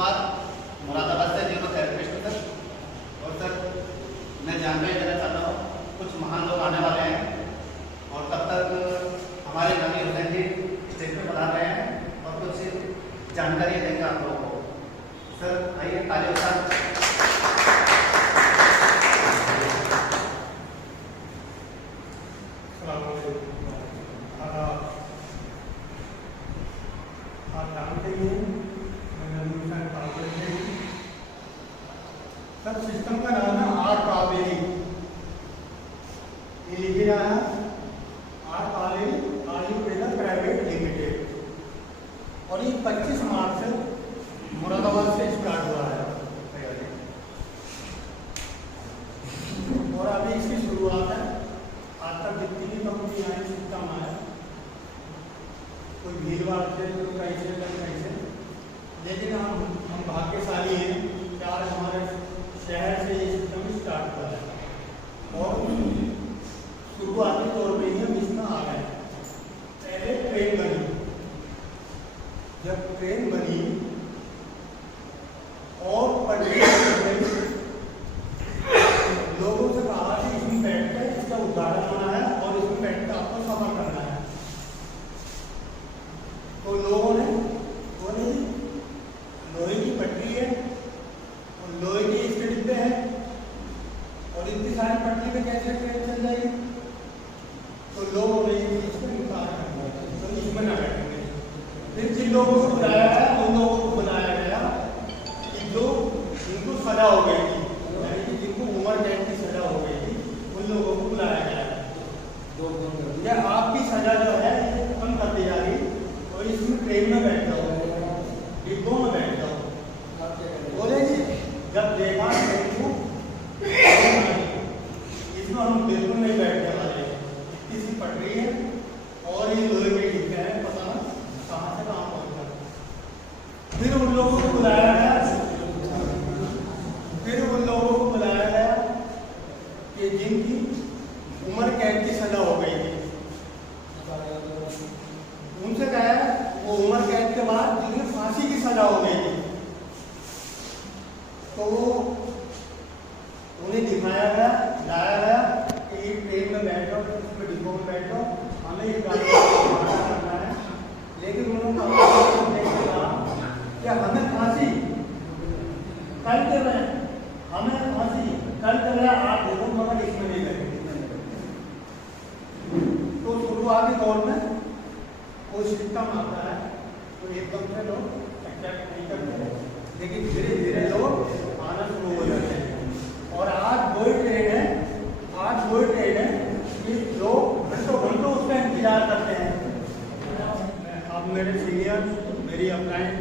कुमार, मुरादाबाद से न्यूरोथेरेपिस्ट हूँ सर। और सर मैं जानकारी देना चाहता हूँ, कुछ महान लोग आने वाले हैं और तब तक हमारे नबी हुसैन जी स्टेज पर पधार रहे हैं और कुछ जानकारी देंगे आप लोगों को। सर आइए, तालियों के साथ। सब सिस्टम का नाम है आर कावेरी। ये लिखे रहा है R Kaveri Ayurveda private limited, और ये 25 मार्च से मुरादाबाद से स्टार्ट हुआ है और अभी इसकी शुरुआत है। आज तक जितनी भी कंपनी आई सिस्टम आया, कोई भीड़ भाड़ से, कोई कैसे कैसे, लेकिन हम भाग्यशाली हैं कि आज हमारे शहर से ये सिस्टम स्टार्ट हुआ है और शुरुआती तौर पे ही हम इसमें आ गए। पहले ट्रेन बनी, जब ट्रेन बनी और पटरी लोगों से कहा कि इसमें बैठकर इसका उद्घाटन होना है और इसमें बैठकर आपको सफर करना है, तो लोगों ने बोले लोहे की पटरी है और लोहे की इसके डिब्बे हैं और इतनी सारी पटरी में कैसे ट्रेन चल जाएगी, तो लोगों ने इसको इनकार कर दिया, तो इसमें ना बैठेंगे। फिर जिन लोगों को बुलाया गया, उन लोगों को बुलाया गया कि जो जिनको सजा हो गई थी, यानी कि जिनको उम्र कैद की सजा हो गई थी, उन लोगों को बुलाया गया। या आपकी सजा जो है कम कर दी जा रही और इसमें ट्रेन में बैठ जाओ, डिब्बों में बैठ जाओ। बोले जी जब देखा ट्रेन को इसमें हम बिल्कुल नहीं बैठने वाले, इतनी सी पटरी है और ये लोहे के डिब्बे हैं, पता ना कहाँ से कहाँ पहुँचा। फिर उन लोगों को बुलाया गया कि जिनकी उम्र कैद की सजा हो गई थी, उनसे कहा वो उम्र कैद के बाद जिन्हें फांसी की सजा हो गई थी, तो उन्हें दिखाया गया, लाया गया कि ये ट्रेन में बैठो, इसमें डिब्बों में बैठो, हमें ये गाड़ी करना है। लेकिन उन्होंने कहा कि हमें फांसी कल कर रहे हैं, हमें फांसी कल कर रहे हैं, आप देखो मगर इसमें नहीं करेंगे। तो शुरुआती दौर में वो सिस्टम आता है तो एकदम से लोग एक्सेप्ट नहीं करते, लेकिन धीरे धीरे लोग आना शुरू हो जाते हैं। और आज वही ट्रेन है कि लोग घंटों उसका इंतजार करते हैं। अब मेरे सीनियर, मेरी अपलाइन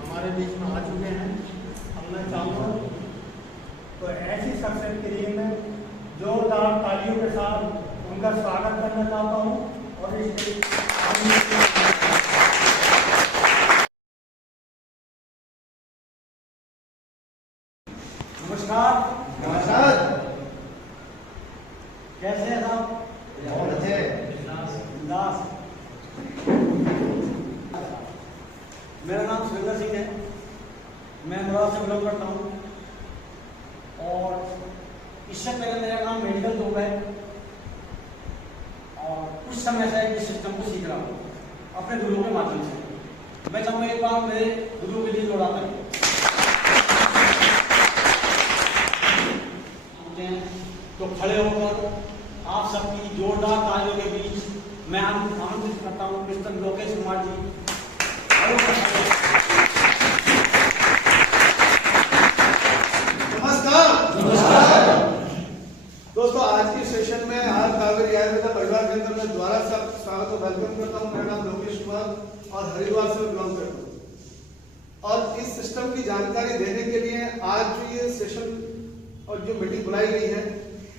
हमारे बीच में आ चुके हैं। अब मैं चाहूँगा तो ऐसी सक्सेस के लिए मैं जोरदार तालियों के साथ उनका स्वागत करना चाहता हूँ। और नमस्कार। नमस्कार। कैसे हैं साहब? बहुत अच्छे। दास। मेरा नाम सुरेंद्र सिंह है, मैं मुराद से बिलोंग करता हूँ और इससे पहले मेरा काम मेडिकल ग्रुप है और कुछ समय से इस सिस्टम को सीख रहा हूँ अपने गुरुओं के माध्यम से। मैं चाहूँगा एक बार मेरे गुरुओं के लिए दौड़ाता हूँ तो खड़े होकर आप सबकी जोरदार तालियों के बीच मैं आमंत्रित करता हूँ मिस्टर लोकेश कुमार जी। दोस्तों, आज की सेशन में आर कावेरी आयुर्वेदा परिवार के अंदर मैं दोबारा सब स्वागत और वेलकम करता हूं। मेरा नाम लोकेश कुमार और हरिद्वार से बिलोंग करता हूं। और इस सिस्टम की जानकारी देने के लिए आज जो ये सेशन और जो मीटिंग बुलाई गई है,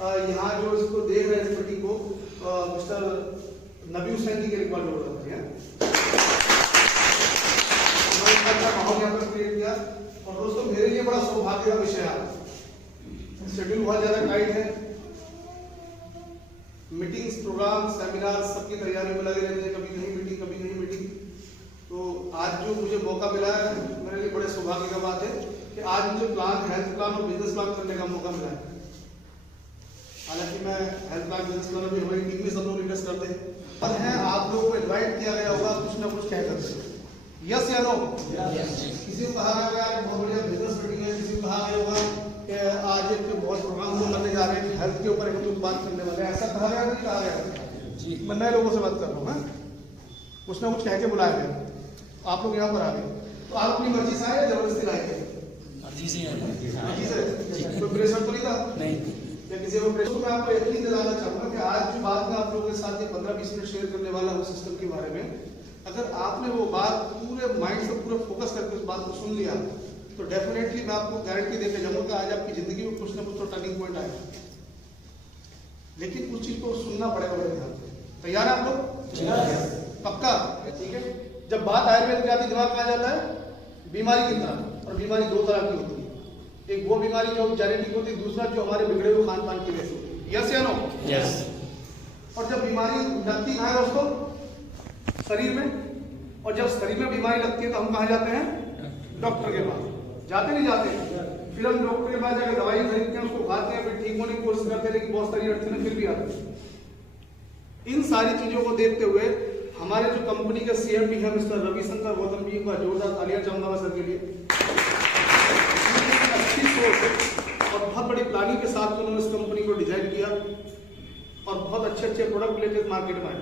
यहाँ जो इसको देख रहे हैं इस मीटिंग को मिस्टर नबी हुसैन जी के रिकॉर्ड हो रहे हैं, माहौल यहाँ पर क्रिएट किया। और दोस्तों, मेरे लिए बड़ा सौभाग्य का विषय है। शेड्यूल बहुत ज्यादा टाइट है, मीटिंग्स, प्रोग्राम, सेमिनार सबकी तैयारी में लगे रहते हैं, कभी कहीं मीटिंग कभी कहीं मीटिंग। तो आज जो मुझे मौका मिला है मेरे लिए बड़े सौभाग्य का बात है कि आज मुझे प्लान, हेल्थ प्लान और बिजनेस प्लान करने का मौका मिला है। हालांकि मैं हेल्थ प्लान, बिजनेस प्लान भी हमारी टीम में सब लोग डिस्कस करते हैं, पर है आप लोगों को इन्वाइट किया गया होगा कुछ ना कुछ कह करके, यस या नो? किसी को कहा गया यार बहुत बढ़िया बिजनेस मीटिंग है, किसी को कहा गया होगा कि आज एक बहुत प्रोग्राम हम करने जा रहे हैं, हेल्थ के ऊपर हम लोग बात करने वाले हैं, ऐसा कहा गया नहीं कहा गया? मैं नए लोगों से बात कर रहा हूँ, कुछ ना कुछ कह के बुलाया गया, आप लोग यहाँ पर आ गए, तो आप अपनी मर्जी से आए या जबरदस्ती लाए थे? मर्जी से। कोई प्रेशर तो नहीं था? नहीं। या किसी को प्रेशर? तो मैं आपको यकीन दिलाना चाहूंगा कि आज जो बात मैं आप लोगों के साथ 15-20 मिनट शेयर करने वाला हूँ सिस्टम के बारे में, अगर आपने वो बात पूरे माइंड से पूरे फोकस करके उस बात को सुन लिया तो डेफिनेटली मैं आपको गारंटी देकर जाऊंगा कि आज आपकी जिंदगी में कुछ ना कुछ तो टर्निंग पॉइंट आएगा। लेकिन उस चीज को सुनना पड़ेगा बड़े ध्यान से। तैयार है आप लोग? पक्का? ठीक है। जब बात आयुर्वेद की आती दिमाग में आ जाता है बीमारी की तरह, और बीमारी दो तरह की होती है, एक वो बीमारी जो जेनेटिक होती है, दूसरा जो हमारे बिगड़े हुए खान पान की वजह से होती है। यस या नो? यस। और जब बीमारी लगती कहाँ है दोस्तों? शरीर में। और जब शरीर में बीमारी लगती है तो हम कहाँ जाते हैं? डॉक्टर के पास। जाते नहीं जाते? फिर हम डॉक्टर के पास जाकर दवाई खरीदते हैं, उसको खाते हैं, फिर ठीक होने की कोशिश करते हैं, लेकिन बहुत सारी अड़चनें फिर भी आती हैं। इन सारी चीजों को देखते हुए हमारे जो कंपनी के सीएमडी है मिस्टर रविशंकर गौतम जी का जोरदार तालियां चाहूंगा मैं सर के लिए। अच्छी सोच और बहुत बड़ी प्लानिंग के साथ उन्होंने इस कंपनी को डिजाइन किया और बहुत अच्छे अच्छे प्रोडक्ट लेकर मार्केट में आए।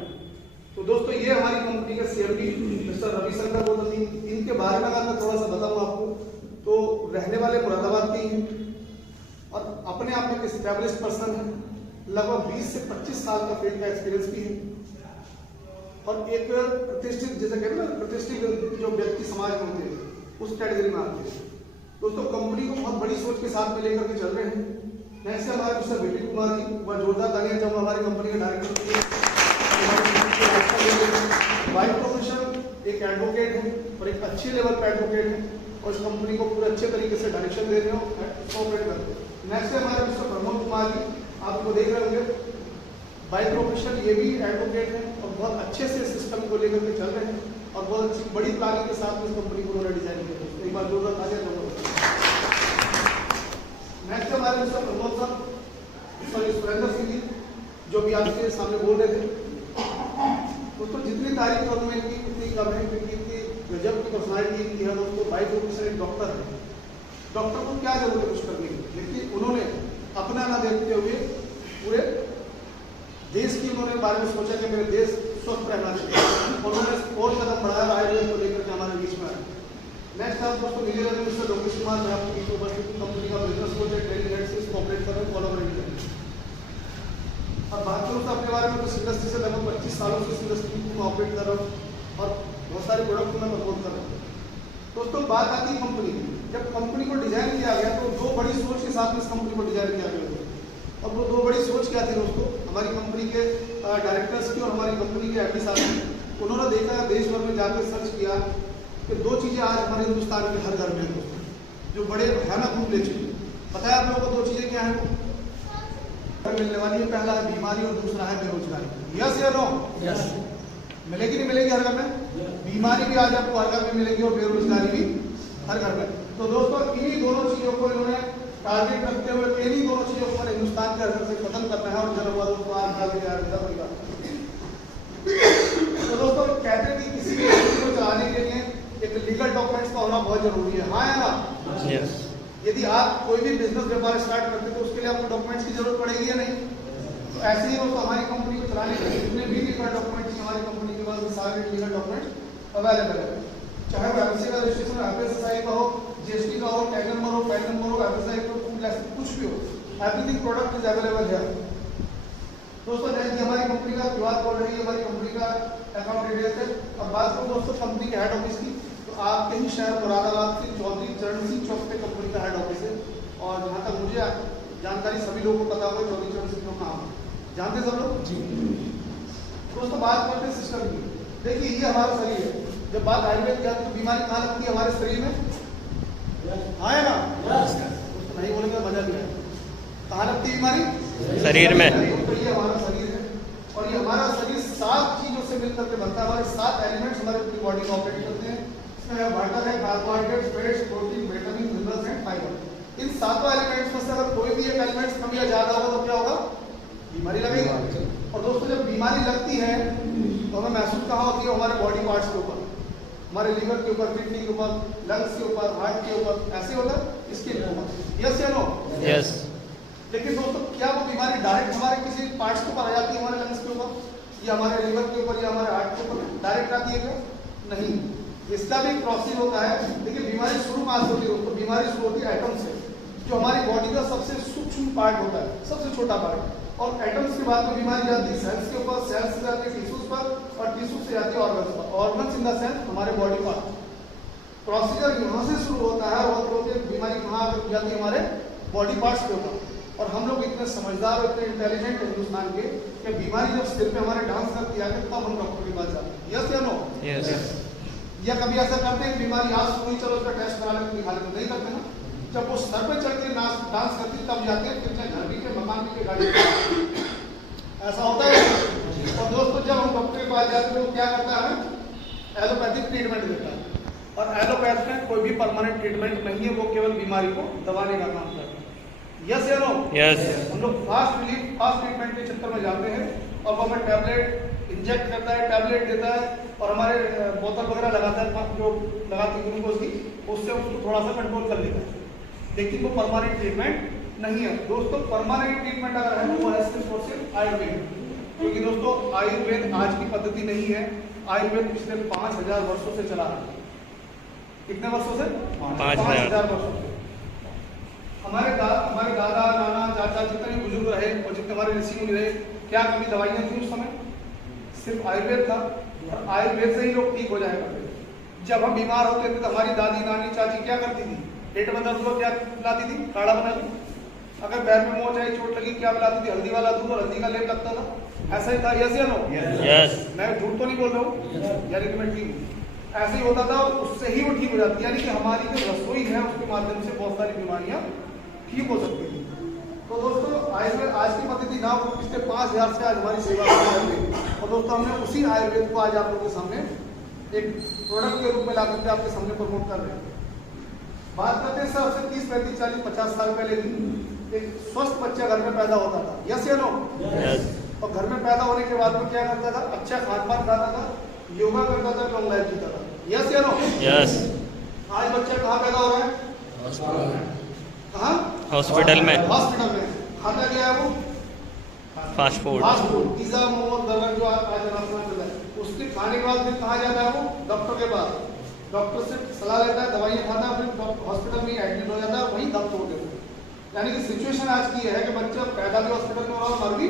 तो दोस्तों ये हमारी कंपनी के सीएमडी मिस्टर रविशंकर गौतम जी, इनके बारे में अगर मैं थोड़ा सा बताऊं आपको तो रहने वाले मुरादाबाद के हैं और अपने आप में एक एस्टैब्लिश पर्सन है, लगभग 20 से 25 साल का फील्ड का एक्सपीरियंस भी है और एक प्रतिष्ठित, जैसे कहते हैं ना, प्रतिष्ठित जो व्यक्ति समाज में होते हैं उस कैटेगरी में आते हैं। दोस्तों कंपनी को बहुत बड़ी सोच के साथ में लेकर के चल रहे हैं। ऐसे हमारे मिस्टर विपिन कुमार जी, वह जोरदार तालियां चाहूंगा हमारी कंपनी के डायरेक्टर। बाई प्रोफेशन एक एडवोकेट है और एक अच्छे लेवल पर एडवोकेट है और इस कंपनी को पूरे अच्छे तरीके से डायरेक्शन दे रहे हो, कोऑपरेट कर रहे हो। नेक्स्ट है हमारे मिस्टर प्रमोद कुमार जी, आपको देख रहे होंगे बाई प्रोफेशन ये भी एडवोकेट है और बहुत अच्छे से सिस्टम को लेकर के चल रहे हैं और बहुत अच्छी बड़ी प्लानिंग के साथ इस कंपनी को उन्होंने डिजाइन किया। एक बार जोरदार तालियां दो। नेक्स्ट हमारे mister Pramod sir, sorry Surendra Singh ji, जो भी आपके सामने बोल रहे थे। दोस्तों जितनी तारीफ करूँ मैं इनकी उतनी कम है, क्योंकि इनकी गजब की पर्सनालिटी इनकी है। दोस्तों बाई प्रोफेशन एक डॉक्टर है, डॉक्टर को क्या जरूरत है कुछ करने की, लेकिन उन्होंने अपना ना देखते हुए पूरे देश की उन्होंने बारे में सोचा कि मेरे देश स्वस्थ रहना चाहिए और उन्होंने और कदम बढ़ाया आयुर्वेद को लेकर के हमारे बीच में आए। नेक्स्ट आप दोस्तों मिले रहते मिस्टर लोकेश कुमार, मैं आपको बीच उपस्थित कंपनी का बिजनेस कोच है, ट्रेनिंग हेड से कोऑपरेट कर रहे हैं, कोलैबोरेट कर रहे हैं। और बात करूँ तो अपने बारे में तो इंडस्ट्री से लगभग 25 सालों से इस इंडस्ट्री को ऑपरेट कर रहा हूँ और बहुत सारे प्रोडक्ट को मैं प्रमोट कर रहा हूँ। दोस्तों बात आती है कंपनी की। जब कंपनी को डिजाइन किया गया तो दो बड़ी सोच के साथ में इस कंपनी को डिजाइन किया गया और वो दो बड़ी सोच क्या थी दोस्तों, हमारी कंपनी के डायरेक्टर्स की और हमारी कंपनी के एमडी साहब ने। उन्होंने देखा देश भर में जाकर सर्च किया कि दो चीज़ें आज हमारे हिंदुस्तान के हर घर में हैं दोस्तों, जो बड़े भयानक रूप ले चुकी है। पता है आप लोगों को दो चीज़ें क्या हैं मिलने वाली है? पहला है बीमारी और दूसरा है बेरोजगारी। यस या नो? यस। मिलेगी नहीं मिलेगी हर घर में? बीमारी भी आज आपको हर घर में मिलेगी और बेरोजगारी भी हर घर में। तो दोस्तों इन्हीं दोनों चीज़ों को इन्होंने टारगेट रखते हुए इन्हीं दोनों चीजों को हिंदुस्तान के अंदर से खत्म करना है और जनवाद परिवार। तो दोस्तों कहते हैं कि किसी भी कंपनी को चलाने के लिए एक लीगल डॉक्यूमेंट्स का होना बहुत जरूरी है। हाँ या ना? यस। यदि आप कोई भी बिजनेस व्यापार स्टार्ट करते तो उसके लिए आपको डॉक्यूमेंट्स की जरूरत पड़ेगी या नहीं? तो ऐसे ही दोस्तों हमारी कंपनी को चलाने के लिए जितने भी लीगल डॉक्यूमेंट्स हमारी कंपनी के पास सारे लीगल डॉक्यूमेंट्स अवेलेबल है, चाहे वो एमसी का रजिस्ट्रेशन एफएसएसआई का हो, जीएसटी का हो, टैग नंबर हो, पैन नंबर हो, एफएसआई का फूड लाइसेंस कुछ भी हो, एवरीथिंग प्रोडक्ट इज अवेलेबल है। दोस्तों जैसे हमारी कंपनी का क्यूआर कोड है, हमारी कंपनी का अकाउंट डिटेल्स है। अब बात करूं दोस्तों कंपनी के हेड ऑफिस की, तो आपके ही शहर मुरादाबाद के चौधरी चरण सिंह चौक पे कंपनी का हेड ऑफिस है और जहाँ तक मुझे जानकारी सभी लोगों को पता होगा चौधरी चरण सिंह चौक कहाँ जानते सब लोग जी। दोस्तों बात करते हैं सिस्टम की। देखिए ये हमारा शरीर है, जब बात आयुर्वेद की आती है तो बीमारी कहाँ लगती है? हमारे शरीर में। हाँ है ना? दोस्तों नहीं बोलेंगे मजा नहीं आएगा। कहाँ लगती है बीमारी? शरीर में। तो ये हमारा शरीर है और ये हमारा शरीर 7 चीजों से मिलकर के बनता है। हमारे 7 एलिमेंट्स हमारे पूरी बॉडी को ऑपरेट करते हैं। इसमें वाटर है, carbohydrates, fats, protein, vitamin, minerals and fibre. In 7 elements में से अगर कोई भी एक एलिमेंट्स कम या ज्यादा होगा तो क्या होगा? बीमारी लगेगी। और दोस्तों जब बीमारी लगती है तो हमें महसूस कहाँ होती है? हमारे बॉडी पार्ट्स के ऊपर, हमारे लीवर के ऊपर, किडनी के ऊपर, लंग्स के ऊपर, हार्ट के ऊपर, ऐसे होता है स्किन के ऊपर। यस या नो? यस। लेकिन दोस्तों क्या वो बीमारी डायरेक्ट हमारे किसी पार्ट्स के ऊपर आ जाती है, हमारे लंग्स के ऊपर या हमारे लीवर के ऊपर या हमारे हार्ट के ऊपर डायरेक्ट आती है क्या? नहीं, इसका भी प्रोसेस होता है। लेकिन बीमारी शुरू कहाँ से होती है दोस्तों? बीमारी शुरू होती है एटम से, जो हमारी बॉडी का सबसे सूक्ष्म पार्ट होता है, सबसे छोटा पार्ट। और एटम्स के बाद में बीमारी जाती है सेल्स के ऊपर, सेल्स से जाती है टिश्यूज पर, और टिश्यू से जाती है ऑर्गन्स पर। ऑर्गन्स इन द सेंस हमारे बॉडी पार्ट। प्रोसीजर यहाँ से शुरू होता है और बीमारी कहाँ जाती है? हमारे बॉडी पार्ट्स के ऊपर। और हम लोग इतने समझदार और इतने इंटेलिजेंट हिंदुस्तान के कि बीमारी जब सिर पे हमारे डांस करती है तब हम डॉक्टर के पास जाते हैं। यस या नो? यस। या कभी ऐसा करते हैं बीमारी आज शुरू हुई, चलो उसका टेस्ट करा लेते, दिखा लेते? नहीं करते ना। जब वो सर पे चढ़ के डांस करती तब जाते हैं, कितने घर भी के मकान भी के गाड़ी ऐसा होता है। और दोस्तों जब हम डॉक्टर के पास जाते हैं तो क्या करता है? एलोपैथिक ट्रीटमेंट देता है। और एलोपैथ में कोई भी परमानेंट ट्रीटमेंट नहीं है, वो केवल बीमारी को दबाने का काम करता है। यस या नो? यस। हम लोग फास्ट रिलीफ, फास्ट ट्रीटमेंट के चक्कर में जाते हैं और वो हमें टैबलेट इंजेक्ट करता है, टैबलेट देता है और हमारे बोतल वगैरह लगाता है, जो लगाती है ग्लूकोज की, उससे उसको थोड़ा सा कंट्रोल कर लेता है। लेकिन वो परमानेंट ट्रीटमेंट नहीं है दोस्तों। परमानेंट ट्रीटमेंट अगर है वो है सिर्फ और सिर्फ आयुर्वेद। क्योंकि दोस्तों आयुर्वेद आज की पद्धति नहीं है, आयुर्वेद पिछले 5000 वर्षों से चला रहा है। कितने वर्षों से? 5000 वर्षों से। हमारे दादा नाना चाचा जितने भी बुजुर्ग रहे और जितने हमारे ऋषि मुनि रहे, क्या कभी दवाइयाँ थी उस समय? सिर्फ आयुर्वेद था और आयुर्वेद से ही लोग ठीक हो जाया करते थे। जब हम बीमार होते थे तो हमारी दादी नानी चाची क्या करती थी? पेट में दर्द हुआ क्या पिलाती थी? काढ़ा बना दी। अगर पैर में मोच आई, चोट लगी, क्या पिलाती थी? हल्दी वाला दूध और हल्दी का लेप लगता था। ऐसा ही था। यस या नो? यस। मैं झूठ तो नहीं बोल रहा हूँ, यानी कि मैं ठीक हूँ। ऐसे ही होता था और उससे ही वो ठीक हो जाती। यानी कि हमारी जो रसोई है उसके माध्यम से बहुत सारी बीमारियां ठीक हो सकती थी। तो दोस्तों आयुर्वेद आज की पद्धति ना हो, पिछले 5000 से आज हमारी सेवा कर रहे हैं। और दोस्तों हमने उसी आयुर्वेद को आज आप लोगों के सामने एक प्रोडक्ट के रूप में ला करके आपके सामने प्रमोट कर रहे हैं। बात करते हैं सर, 30, 35, 40, 50 साल पहले की एक स्वस्थ बच्चा घर में पैदा होता था। यस या नो? यस। और घर में पैदा होने के बाद में क्या करता था? अच्छा खान पान खाता था, योगा करता था, लॉन्ग लाइफ जीता था। यस या नो? यस। आज बच्चा कहाँ पैदा हो रहा है? कहाँ? हॉस्पिटल में। हॉस्पिटल में। खाता क्या है वो? Fast food. Fast food, pizza, momos, burger जो आज नाश्ता मिलता है, उसके खाने के बाद फिर कहाँ जाता है वो? डॉक्टर के पास। डॉक्टर से सलाह लेता है, दवाइयाँ खाता है, फिर हॉस्पिटल में एडमिट हो जाता है, वहीं दम तोड़ देता है। यानी कि सिचुएशन आज की है कि बच्चा पैदा भी हॉस्पिटल में हो रहा है, मर भी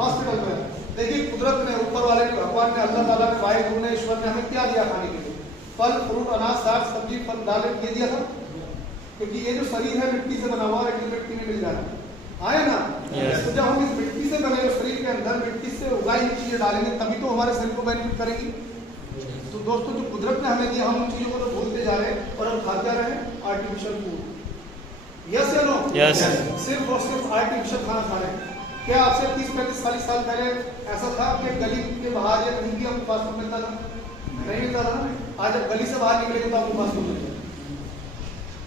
हॉस्पिटल में है। देखिए कुदरत ने, ऊपर वाले ने, भगवान ने, अल्लाह ताला ने, वाहिगुरु ने, ईश्वर ने हमें क्या दिया खाने के लिए? फल, फ्रूट, अनाज, साग, सब्जी, फल, दालें, ये दिया था। क्योंकि ये जो शरीर है मिट्टी से बना हुआ है, मिट्टी में मिल जाना आए ना। तो जब हम इस मिट्टी से बने शरीर के अंदर मिट्टी से उगाई हुई चीजें डालेंगे तभी तो हमारे शरीर को बेनिफिट करेगी। तो दोस्तों जो कुदरत ने हमें दिया, हम उन चीजों को तो भूलते जा रहे हैं और हम खाते रहे हैं आर्टिफिशियल फूड। यस या नो? यस। सिर्फ और सिर्फ आर्टिफिशियल खाना खा रहे हैं। क्या आपसे 30, 35, 40 साल पहले ऐसा था कि गली के बाहर या कहीं भी आपको फास्ट फूड मिलता था? नहीं मिलता था ना। आज जब गली से बाहर निकलेंगे तो आपको फास्ट फूड मिलता है।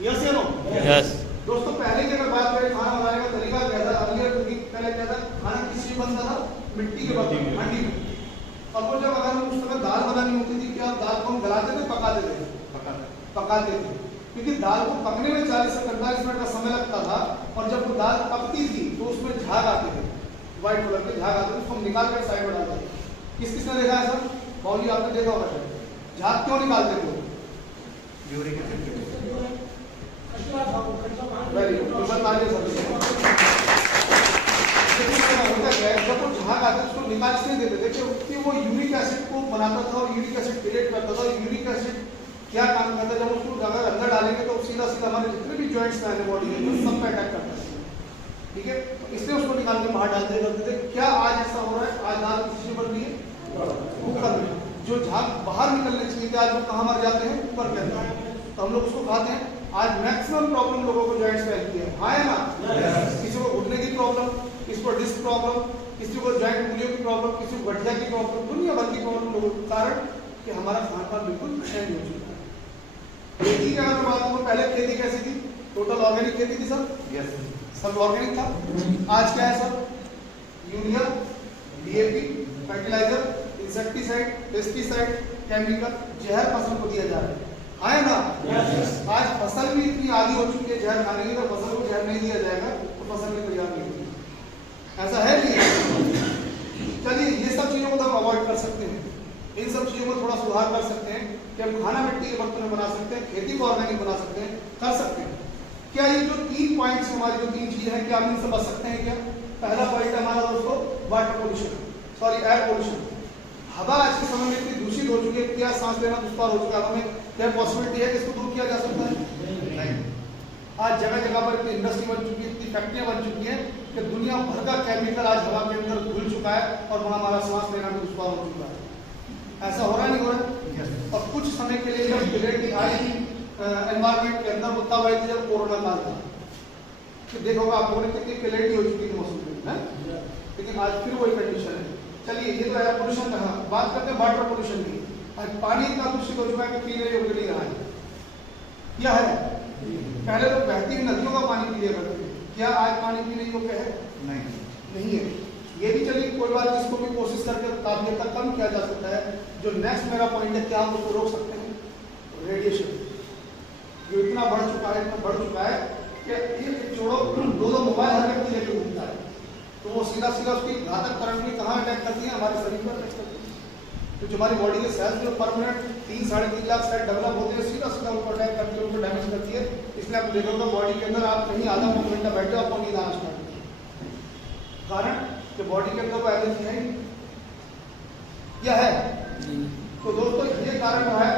यस या नो? यस। दोस्तों पहले की अगर बात करें खाना बनाने का तरीका क्या था? पहले क्या था? खाना किस चीज बनता था? मिट्टी के बर्तन, हांडी में। और वो जब अगर उस समय दाल बनानी होती थी, क्या दाल को हम गलाते थे, पकाते थे? पकाते थे। क्योंकि दाल को पकने में 40 से 45 मिनट का समय लगता था और जब वो दाल पकती थी तो उसमें झाग आते थे, व्हाइट कलर के झाग आते थे, उसको हम निकाल कर साइड में डालते थे। किस किसने देखा है सर? मौली आपने देखा होगा। झाग क्यों निकालते थे? Uric acid. वेरी गुड, बताइए सर। जब वो झाग आते उसको निकाल इसलिए देते थे क्योंकि वो यूरिक एसिड को बनाता था और यूरिक एसिड क्रिएट करता था। यूरिक एसिड क्या काम करता है? जब उसको अगर अंदर डालेंगे तो सीधा सीधा हमारे जितने भी जॉइंट्स हैं बॉडी में तो सब पे अटैक करता है। ठीक है, तो इसलिए उसको निकाल के बाहर डालते करते थे। क्या आज ऐसा हो रहा है? आज दाल किस चीज बन रही है? कुकर में। जो झाग बाहर निकलने चाहिए थे आज वो कहाँ मर जाते हैं? कुकर के अंदर। तो हम लोग उसको खाते हैं। आज मैक्सिमम प्रॉब्लम लोगों को जॉइंट्स में आती है, हाँ है ना? किसी को घुटने की प्रॉब्लम, किसी को डिस्क प्रॉब्लम, किसी को जॉइंट मूलियों की प्रॉब्लम, किसी को गठिया की प्रॉब्लम, दुनिया भर की प्रॉब्लम लोगों के कारण कि हमारा खान पान बिल्कुल चेंज हो चुका है। खेती की अगर बात करूं, पहले खेती कैसी थी? टोटल ऑर्गेनिक खेती थी सब, यस सब ऑर्गेनिक था। आज क्या है सब? Urea, DAP, fertiliser, insecticide, pesticide, chemical, जहर फसल को दिया जा रहा है ना? आज फसल भी इतनी आदी हो चुकी है जहर खाने की, अगर फसल को जहर नहीं दिया जाएगा तो फसल भी तैयार नहीं होगी। ऐसा है नहीं? चलिए ये सब चीजों को तो हम अवॉइड कर सकते हैं, इन सब चीजों को थोड़ा सुधार कर सकते हैं कि हम खाना मिट्टी के बर्तन में बना सकते हैं, खेती को ऑर्गेनिक बना सकते हैं, कर सकते हैं। क्या ये जो 3 पॉइंट्स हमारी जो 3 चीजें हैं, क्या हम इनसे बच सकते हैं क्या? पहला पॉइंट है हमारा दोस्तों water pollution, sorry air pollution. हवा आज के समय में इतनी दूषित हो चुकी है, क्या सांस लेना दुष्पार हो चुका है, हमें क्या पॉसिबिलिटी है कि इसको दूर किया जा सकता है? नहीं। आज जगह जगह पर इतनी इंडस्ट्री बन चुकी है, इतनी फैक्ट्रियां बन चुकी हैं कि दुनिया भर का केमिकल आज हवा के अंदर घुल चुका है और वहाँ हमारा सांस लेना भी दुष्पार हो चुका है। ऐसा हो रहा नहीं हो रहा? और कुछ समय के लिए जब क्लियरिटी आई थी एनवायरमेंट के अंदर, वो तब आई थी जब कोरोना काल था, कि देखोगे आप लोगों ने कितनी क्लियरिटी हो चुकी है मौसम में, लेकिन आज फिर वही कंडीशन है। चलिए ये तो एयर पोल्यूशन कहा, बात करते हैं वाटर पोल्यूशन की। आज पानी इतना दूषित हो चुका है कि पीने योग्य नहीं रहा है। क्या है? पहले तो बहती हुई नदियों का पानी पिया करते थे, क्या आज पानी पीने योग्य है? नहीं है। ये भी चलिए कोई बात, इसको भी कोशिश करके काफी हद तक कम किया जा सकता है। जो नेक्स्ट मेरा पॉइंट है, क्या हम उसको रोक सकते हैं? रेडिएशन जो इतना बढ़ चुका है, इतना बढ़ चुका है कि एक छोड़ो, 2 मोबाइल हर व्यक्ति लेकर घूमता है, तो वो सीधा सीधा उसकी घातक करंट कहाँ अटैक करती है? हमारे शरीर पर अटैक करती है। तो जो हमारी बॉडी के सेल्स जो पर मिनट 3-3.5 लाख सेल डेवलप होते हैं, सीधा सीधा उनको अटैक करती है, उनको डैमेज करती है। इसलिए आप देखोगे बॉडी के अंदर आप कहीं आधा घंटा बैठे हो, आपको नींद आना स्टार्ट होती है। कारण कि बॉडी के अंदर वो एनर्जी है या है? तो दोस्तों ये कारण है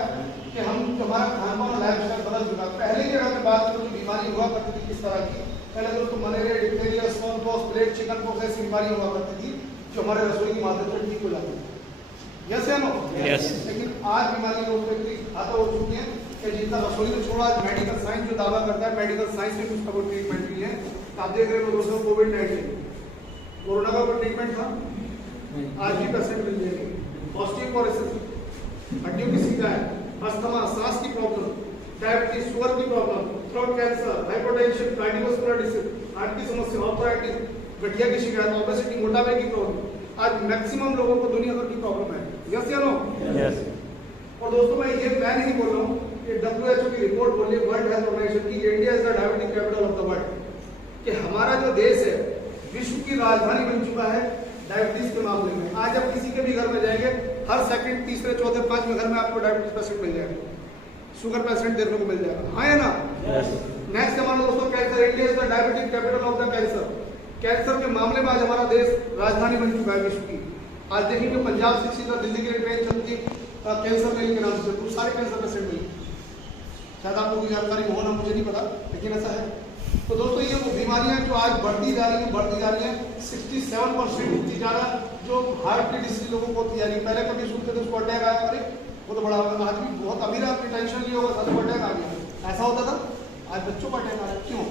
कि हम हमारा खान पान लाइफ स्टाइल बदल चुका। पहले की अगर बात करूँ तो बीमारी हुआ करती थी किस तरह की? पहले दोस्तों malaria, diphtheria, small pox, plague, chicken pox ऐसी बीमारी हुआ करती थी जो हमारे रसोई की माध्यम से ठीक हो जाती थी। यस या नो? यस। लेकिन आज बीमारी लोगों को इतनी घातक हो चुकी है कि जितना रसोई में छोड़ा, आज मेडिकल साइंस जो दावा करता है, मेडिकल साइंस में उसका कोई ट्रीटमेंट नहीं है। आप देख रहे हो दोस्तों कोविड-19, कोरोना का कोई ट्रीटमेंट था? आज भी पेशेंट मिल जाएंगे। ऑस्टियोपोरोसिस, हड्डियों की शिकायत, अस्थमा, सांस की प्रॉब्लम, डायबिटीज, शुगर की problem, throat cancer, hypertension, cardiovascular disease, heart की समस्या, ऑर्थराइटिस, गठिया की शिकायत, ओबेसिटी, मोटापे की प्रॉब्लम, आज मैक्सिमम लोगों को दुनिया भर की प्रॉब्लम है। यस या नो? यस। और दोस्तों मैं नहीं बोल रहा हूँ, कि WHO की रिपोर्ट बोली, वर्ल्ड हेल्थ ऑर्गेनाइजेशन की, India is the diabetic capital of the world, कि हमारा जो देश है विश्व की राजधानी बन चुका है डायबिटीज के मामले में। आज आप किसी के भी घर में जाएंगे, हर सेकंड, तीसरे, चौथे, 5वें घर में आपको डायबिटीज पेशेंट मिल जाएगा, शुगर पेशेंट देखने को मिल जाएगा। हाँ या ना? नेक्स्ट हमारा दोस्तों cancer, India is the diabetic capital of the cancer. Cancer के मामले में आज हमारा देश राजधानी बन चुका है विश्व की। आज देखेंगे पंजाब से सीधा दिल्ली के लिए ट्रेन चलती है कैंसर मेल के नाम से, तो सारे कैंसर पेशेंट मिले। शायद आपको कोई जानकारी हो ना, मुझे नहीं पता, लेकिन ऐसा है। तो दोस्तों ये वो बीमारियां जो आज बढ़ती जा रही हैं 67% होती जा रहा है, जो हार्ट की डिसीज लोगों को होती जा रही है। पहले कभी सुनते थे उसको अटैक आया, अरे वो तो बड़ा होगा, आज भी बहुत अमीर आपने टेंशन लिया होगा, सबको अटैक आ गया, ऐसा होता था। आज बच्चों को अटैक आ रहा है, क्यों?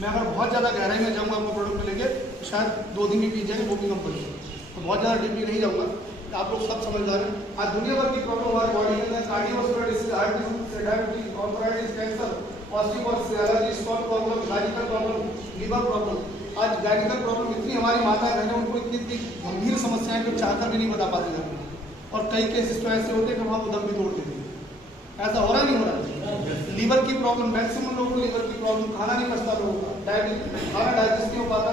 मैं अगर बहुत ज़्यादा गहराई में जाऊँगा आपको प्रोडक्ट लेके, तो शायद 2 दिन भी पी जाएंगे, वो भी कम पड़ेगी, तो बहुत ज़्यादा डीपली नहीं जाऊँगा, आप लोग सब समझदार हैं। आज दुनिया भर की प्रॉब्लम हमारे बॉडी के अंदर, cardiovascular disease, heart disease, diabetes, arthritis, cancer, osteoporosis, allergy, stone problem, गायनिकल प्रॉब्लम, लीवर प्रॉब्लम। आज गायनिकल प्रॉब्लम इतनी हमारी माता बहनें, उनको इतनी गंभीर समस्याएं जो चाहकर भी नहीं बता पाते हैं, और कई केसेस तो ऐसे होते हैं कि वहाँ वो दम भी तोड़ देते हैं। ऐसा हो रहा नहीं हो रहा? लीवर की प्रॉब्लम, मैक्सिमम लोगों को लीवर की प्रॉब्लम, खाना नहीं पचता लोगों का, खाना डाइजेस्ट नहीं हो पाता,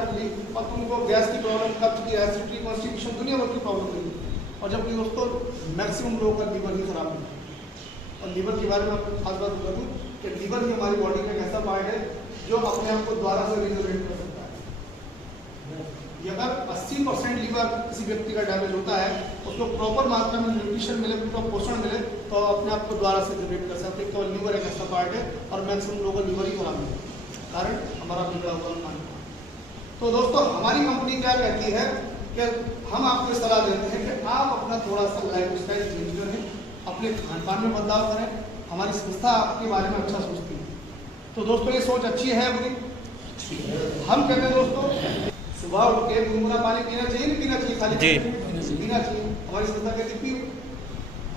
और तुमको गैस की प्रॉब्लम, कब्ज की, एसिडिटी, कॉन्स्टिपेशन, दुनिया भर की प्रॉब्लम नहीं है। और जबकि दोस्तों मैक्सिमम लोगों का लीवर ही खराब है। और लीवर के बारे में आपको खास बात बता दूँ कि लीवर ही हमारी बॉडी का एक ऐसा पार्ट है जो अपने आप को दोबारा से रिजनरेट कर सकता है। ये अगर 80% लीवर किसी व्यक्ति का डैमेज होता है, उसको प्रॉपर मात्रा में न्यूट्रिशन मिले, पूरा पोषण मिले, तो अपने आप को दोबारा से जनरेट कर सकते हैं। तो लीवर एक ऐसा पार्ट है, और मैक्सिमम लोगों का लीवर ही खराब है, कारण हमारा बिगड़ा हुआ खाना। तो दोस्तों हमारी कंपनी क्या कहती है कि हम आपको सलाह देते हैं कि आप अपना थोड़ा सा लाइफ स्टाइल चेंज करें, अपने खान पान में बदलाव करें। हमारी संस्था आपके बारे में अच्छा सोचती है। तो दोस्तों ये सोच अच्छी है बुरी? हम कहते हैं दोस्तों सुबह उठ के गुनगुना पानी पीना चाहिए नहीं पीना चाहिए? खाली जी। पीना चाहिए। हमारी संस्था कहती है पियो,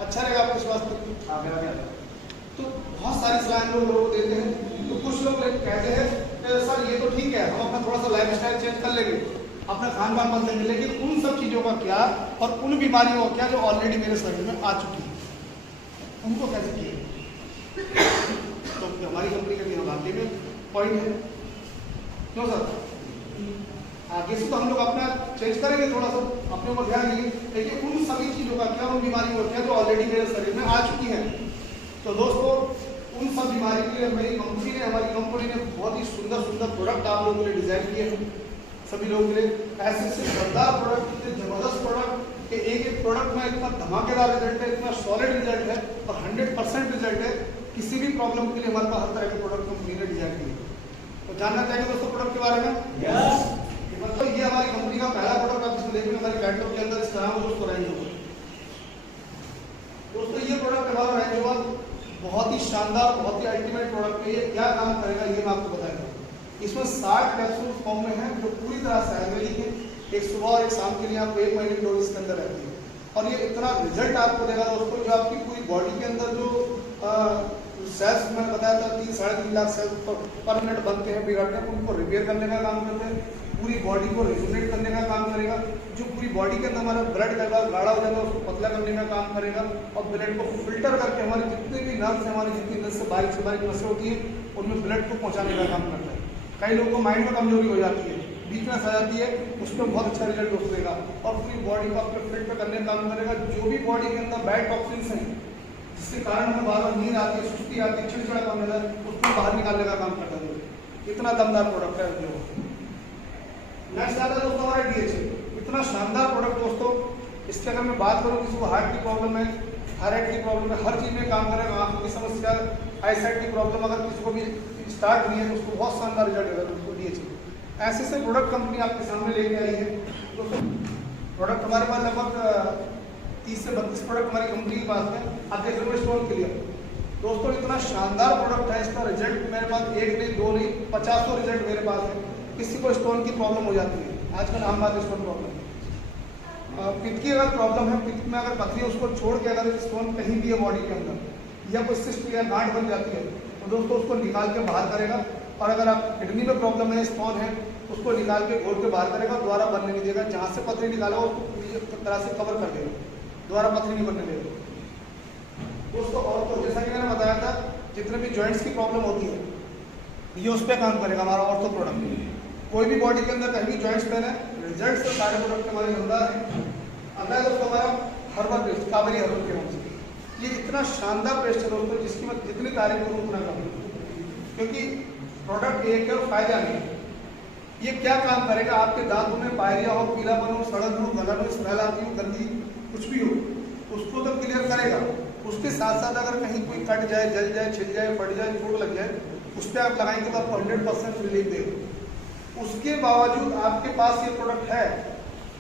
अच्छा रहेगा आपके स्वास्थ्य के लिए। आगे आगे तो बहुत सारी सलाह लोग लोगों को देते हैं। तो कुछ लोग कहते हैं कि सर ये तो ठीक है, हम अपना थोड़ा सा लाइफ स्टाइल चेंज कर लेंगे, अपना खान पान बदलेंगे, लेकिन उन सब चीज़ों का क्या और उन बीमारियों का क्या जो ऑलरेडी मेरे शरीर में आ चुकी है, उनको कैसे किए? तो हमारी कंपनी का निभाने में पॉइंट है क्यों सर? आगे से तो हम लोग अपना चेंज करेंगे, थोड़ा सा अपने को ध्यान देंगे, लेकिन उन सभी चीज़ों का क्या, उन बीमारियों का क्या जो ऑलरेडी मेरे शरीर में आ चुकी हैं। तो दोस्तों उन सब बीमारी के लिए मेरी कंपनी ने, हमारी कंपनी ने बहुत ही सुंदर सुंदर प्रोडक्ट आप लोगों के लिए डिजाइन किए हैं, सभी लोगों के लिए ऐसे शानदार प्रोडक्ट, इतने जबरदस्त प्रोडक्ट कि एक एक प्रोडक्ट में इतना धमाकेदार रिजल्ट है, इतना सॉलिड रिजल्ट है और 100% रिजल्ट है। किसी भी प्रॉब्लम के लिए हमारे पास हर तरह के प्रोडक्ट कंपनी ने डिजाइन किए। तो जानना चाहेंगे दोस्तों प्रोडक्ट के बारे में? यस। मतलब ये हमारी कंपनी का पहला प्रोडक्ट आप इसमें देखेंगे हमारे कैटलॉग के अंदर इस तरह दोस्तों रेंज होगा। दोस्तों ये प्रोडक्ट हमारा रेंज होगा बहुत ही शानदार, बहुत ही अल्टीमेट प्रोडक्ट है। ये क्या काम करेगा ये मैं आपको बताऊंगा। इसमें 60 कैप्सूल फॉर्म में है जो पूरी तरह से आयुर्वेदिक है। एक सुबह और एक शाम के लिए आपको 1 महीने की डोज इसके अंदर रहती है और ये इतना रिजल्ट आपको देगा दोस्तों, जो आपकी पूरी बॉडी के अंदर जो सेल्स मैंने बताया था 3-3.5 लाख सेल्स पर मिनट बनते हैं, बिगड़ते हैं, उनको रिपेयर करने का काम करते हैं, पूरी बॉडी को रिजुनेट करने का काम करेगा। जो पूरी बॉडी के अंदर हमारा ब्लड का गाढ़ा हो जाएगा उसको पतला करने का काम करेगा और ब्लड को फिल्टर करके हमारे जितने भी नर्व्स हैं, हमारी जितनी नस से बारीक नसें होती हैं, उनमें ब्लड को पहुँचाने का काम करता है। कई लोगों को माइंड में कमजोरी हो जाती है, वीकनेस आ जाती है, उसमें बहुत अच्छा रिजल्ट हो देगा और पूरी बॉडी को आपके फिल्टर करने का काम करेगा। जो भी बॉडी के अंदर बैड टॉक्सिन्स हैं जिसके कारण हमें बार बार नींद आती है, सुस्ती आती है, चिड़चिड़ापन होता है, उसको बाहर निकालने का काम करता है। इतना दमदार प्रोडक्ट है जो नेक्स्ट आता है दोस्तों हमारा DHA। इतना शानदार प्रोडक्ट दोस्तों, इसके अगर मैं बात करूँ, किसी को हार्ट की प्रॉब्लम है, थायराइड की प्रॉब्लम है, हर चीज़ में काम करेगा। आंखों की समस्या, आईसाइट की प्रॉब्लम अगर किसी को भी स्टार्ट हुई है तो उसको बहुत शानदार रिजल्ट देगा दोस्तों DHA। ऐसे से प्रोडक्ट कंपनी आपके सामने लेके आई है दोस्तों। प्रोडक्ट हमारे पास लगभग 30 से 32 प्रोडक्ट हमारी कंपनी के पास है। आप देख रहे हो स्टोन क्लियर दोस्तों, इतना शानदार प्रोडक्ट है। इसका रिजल्ट मेरे पास 1 नहीं 2 नहीं 50 रिजल्ट मेरे पास है। किसी को स्टोन की प्रॉब्लम हो जाती है, आजकल आम बात है स्टोन प्रॉब्लम। पित्त की अगर प्रॉब्लम है, पित्त में अगर पथरी है, उसको छोड़ के अगर स्टोन कहीं भी है बॉडी के अंदर या कोई सिस्ट या गांठ बन जाती है तो दोस्तों उसको निकाल के बाहर करेगा। और अगर आप किडनी में प्रॉब्लम है, स्टोन है, उसको निकाल के घोल के बाहर करेगा, दोबारा बनने नहीं देगा। जहाँ से पथरी निकाला उसको पूरी तरह से कवर कर देगा, दोबारा पथरी नहीं बनने देगा दोस्तों। और तो जैसा कि मैंने बताया था, जितने भी जॉइंट्स की प्रॉब्लम होती है ये उस पर काम करेगा हमारा ऑर्थो प्रोडक्ट। कोई भी बॉडी के अंदर कहीं भी जॉइंट्स पेन है, रिजल्ट से सारे प्रोडक्ट हमारे अंदर है। अगला है दोस्तों हमारा हर्बल पेस्ट, कावेरी हर्बल के नाम से। ये इतना शानदार पेस्ट है दोस्तों जिसकी मैं जितनी तारीफ करूँ उतना कम, क्योंकि प्रोडक्ट एक है और फायदा नहीं। ये क्या काम करेगा, आपके दांतों में पायरिया हो, पीलापन हो, सड़न हो, गलन हो, स्मेल आती हो, गंदी कुछ भी हो, उसको तो क्लियर करेगा। उसके साथ साथ अगर कहीं कोई कट जाए, जल जाए, छिल जाए, फट जाए, चोट लग जाए, उस पर आप लगाएंगे तो आपको 100% रिलीफ देगा। उसके बावजूद आपके पास ये प्रोडक्ट है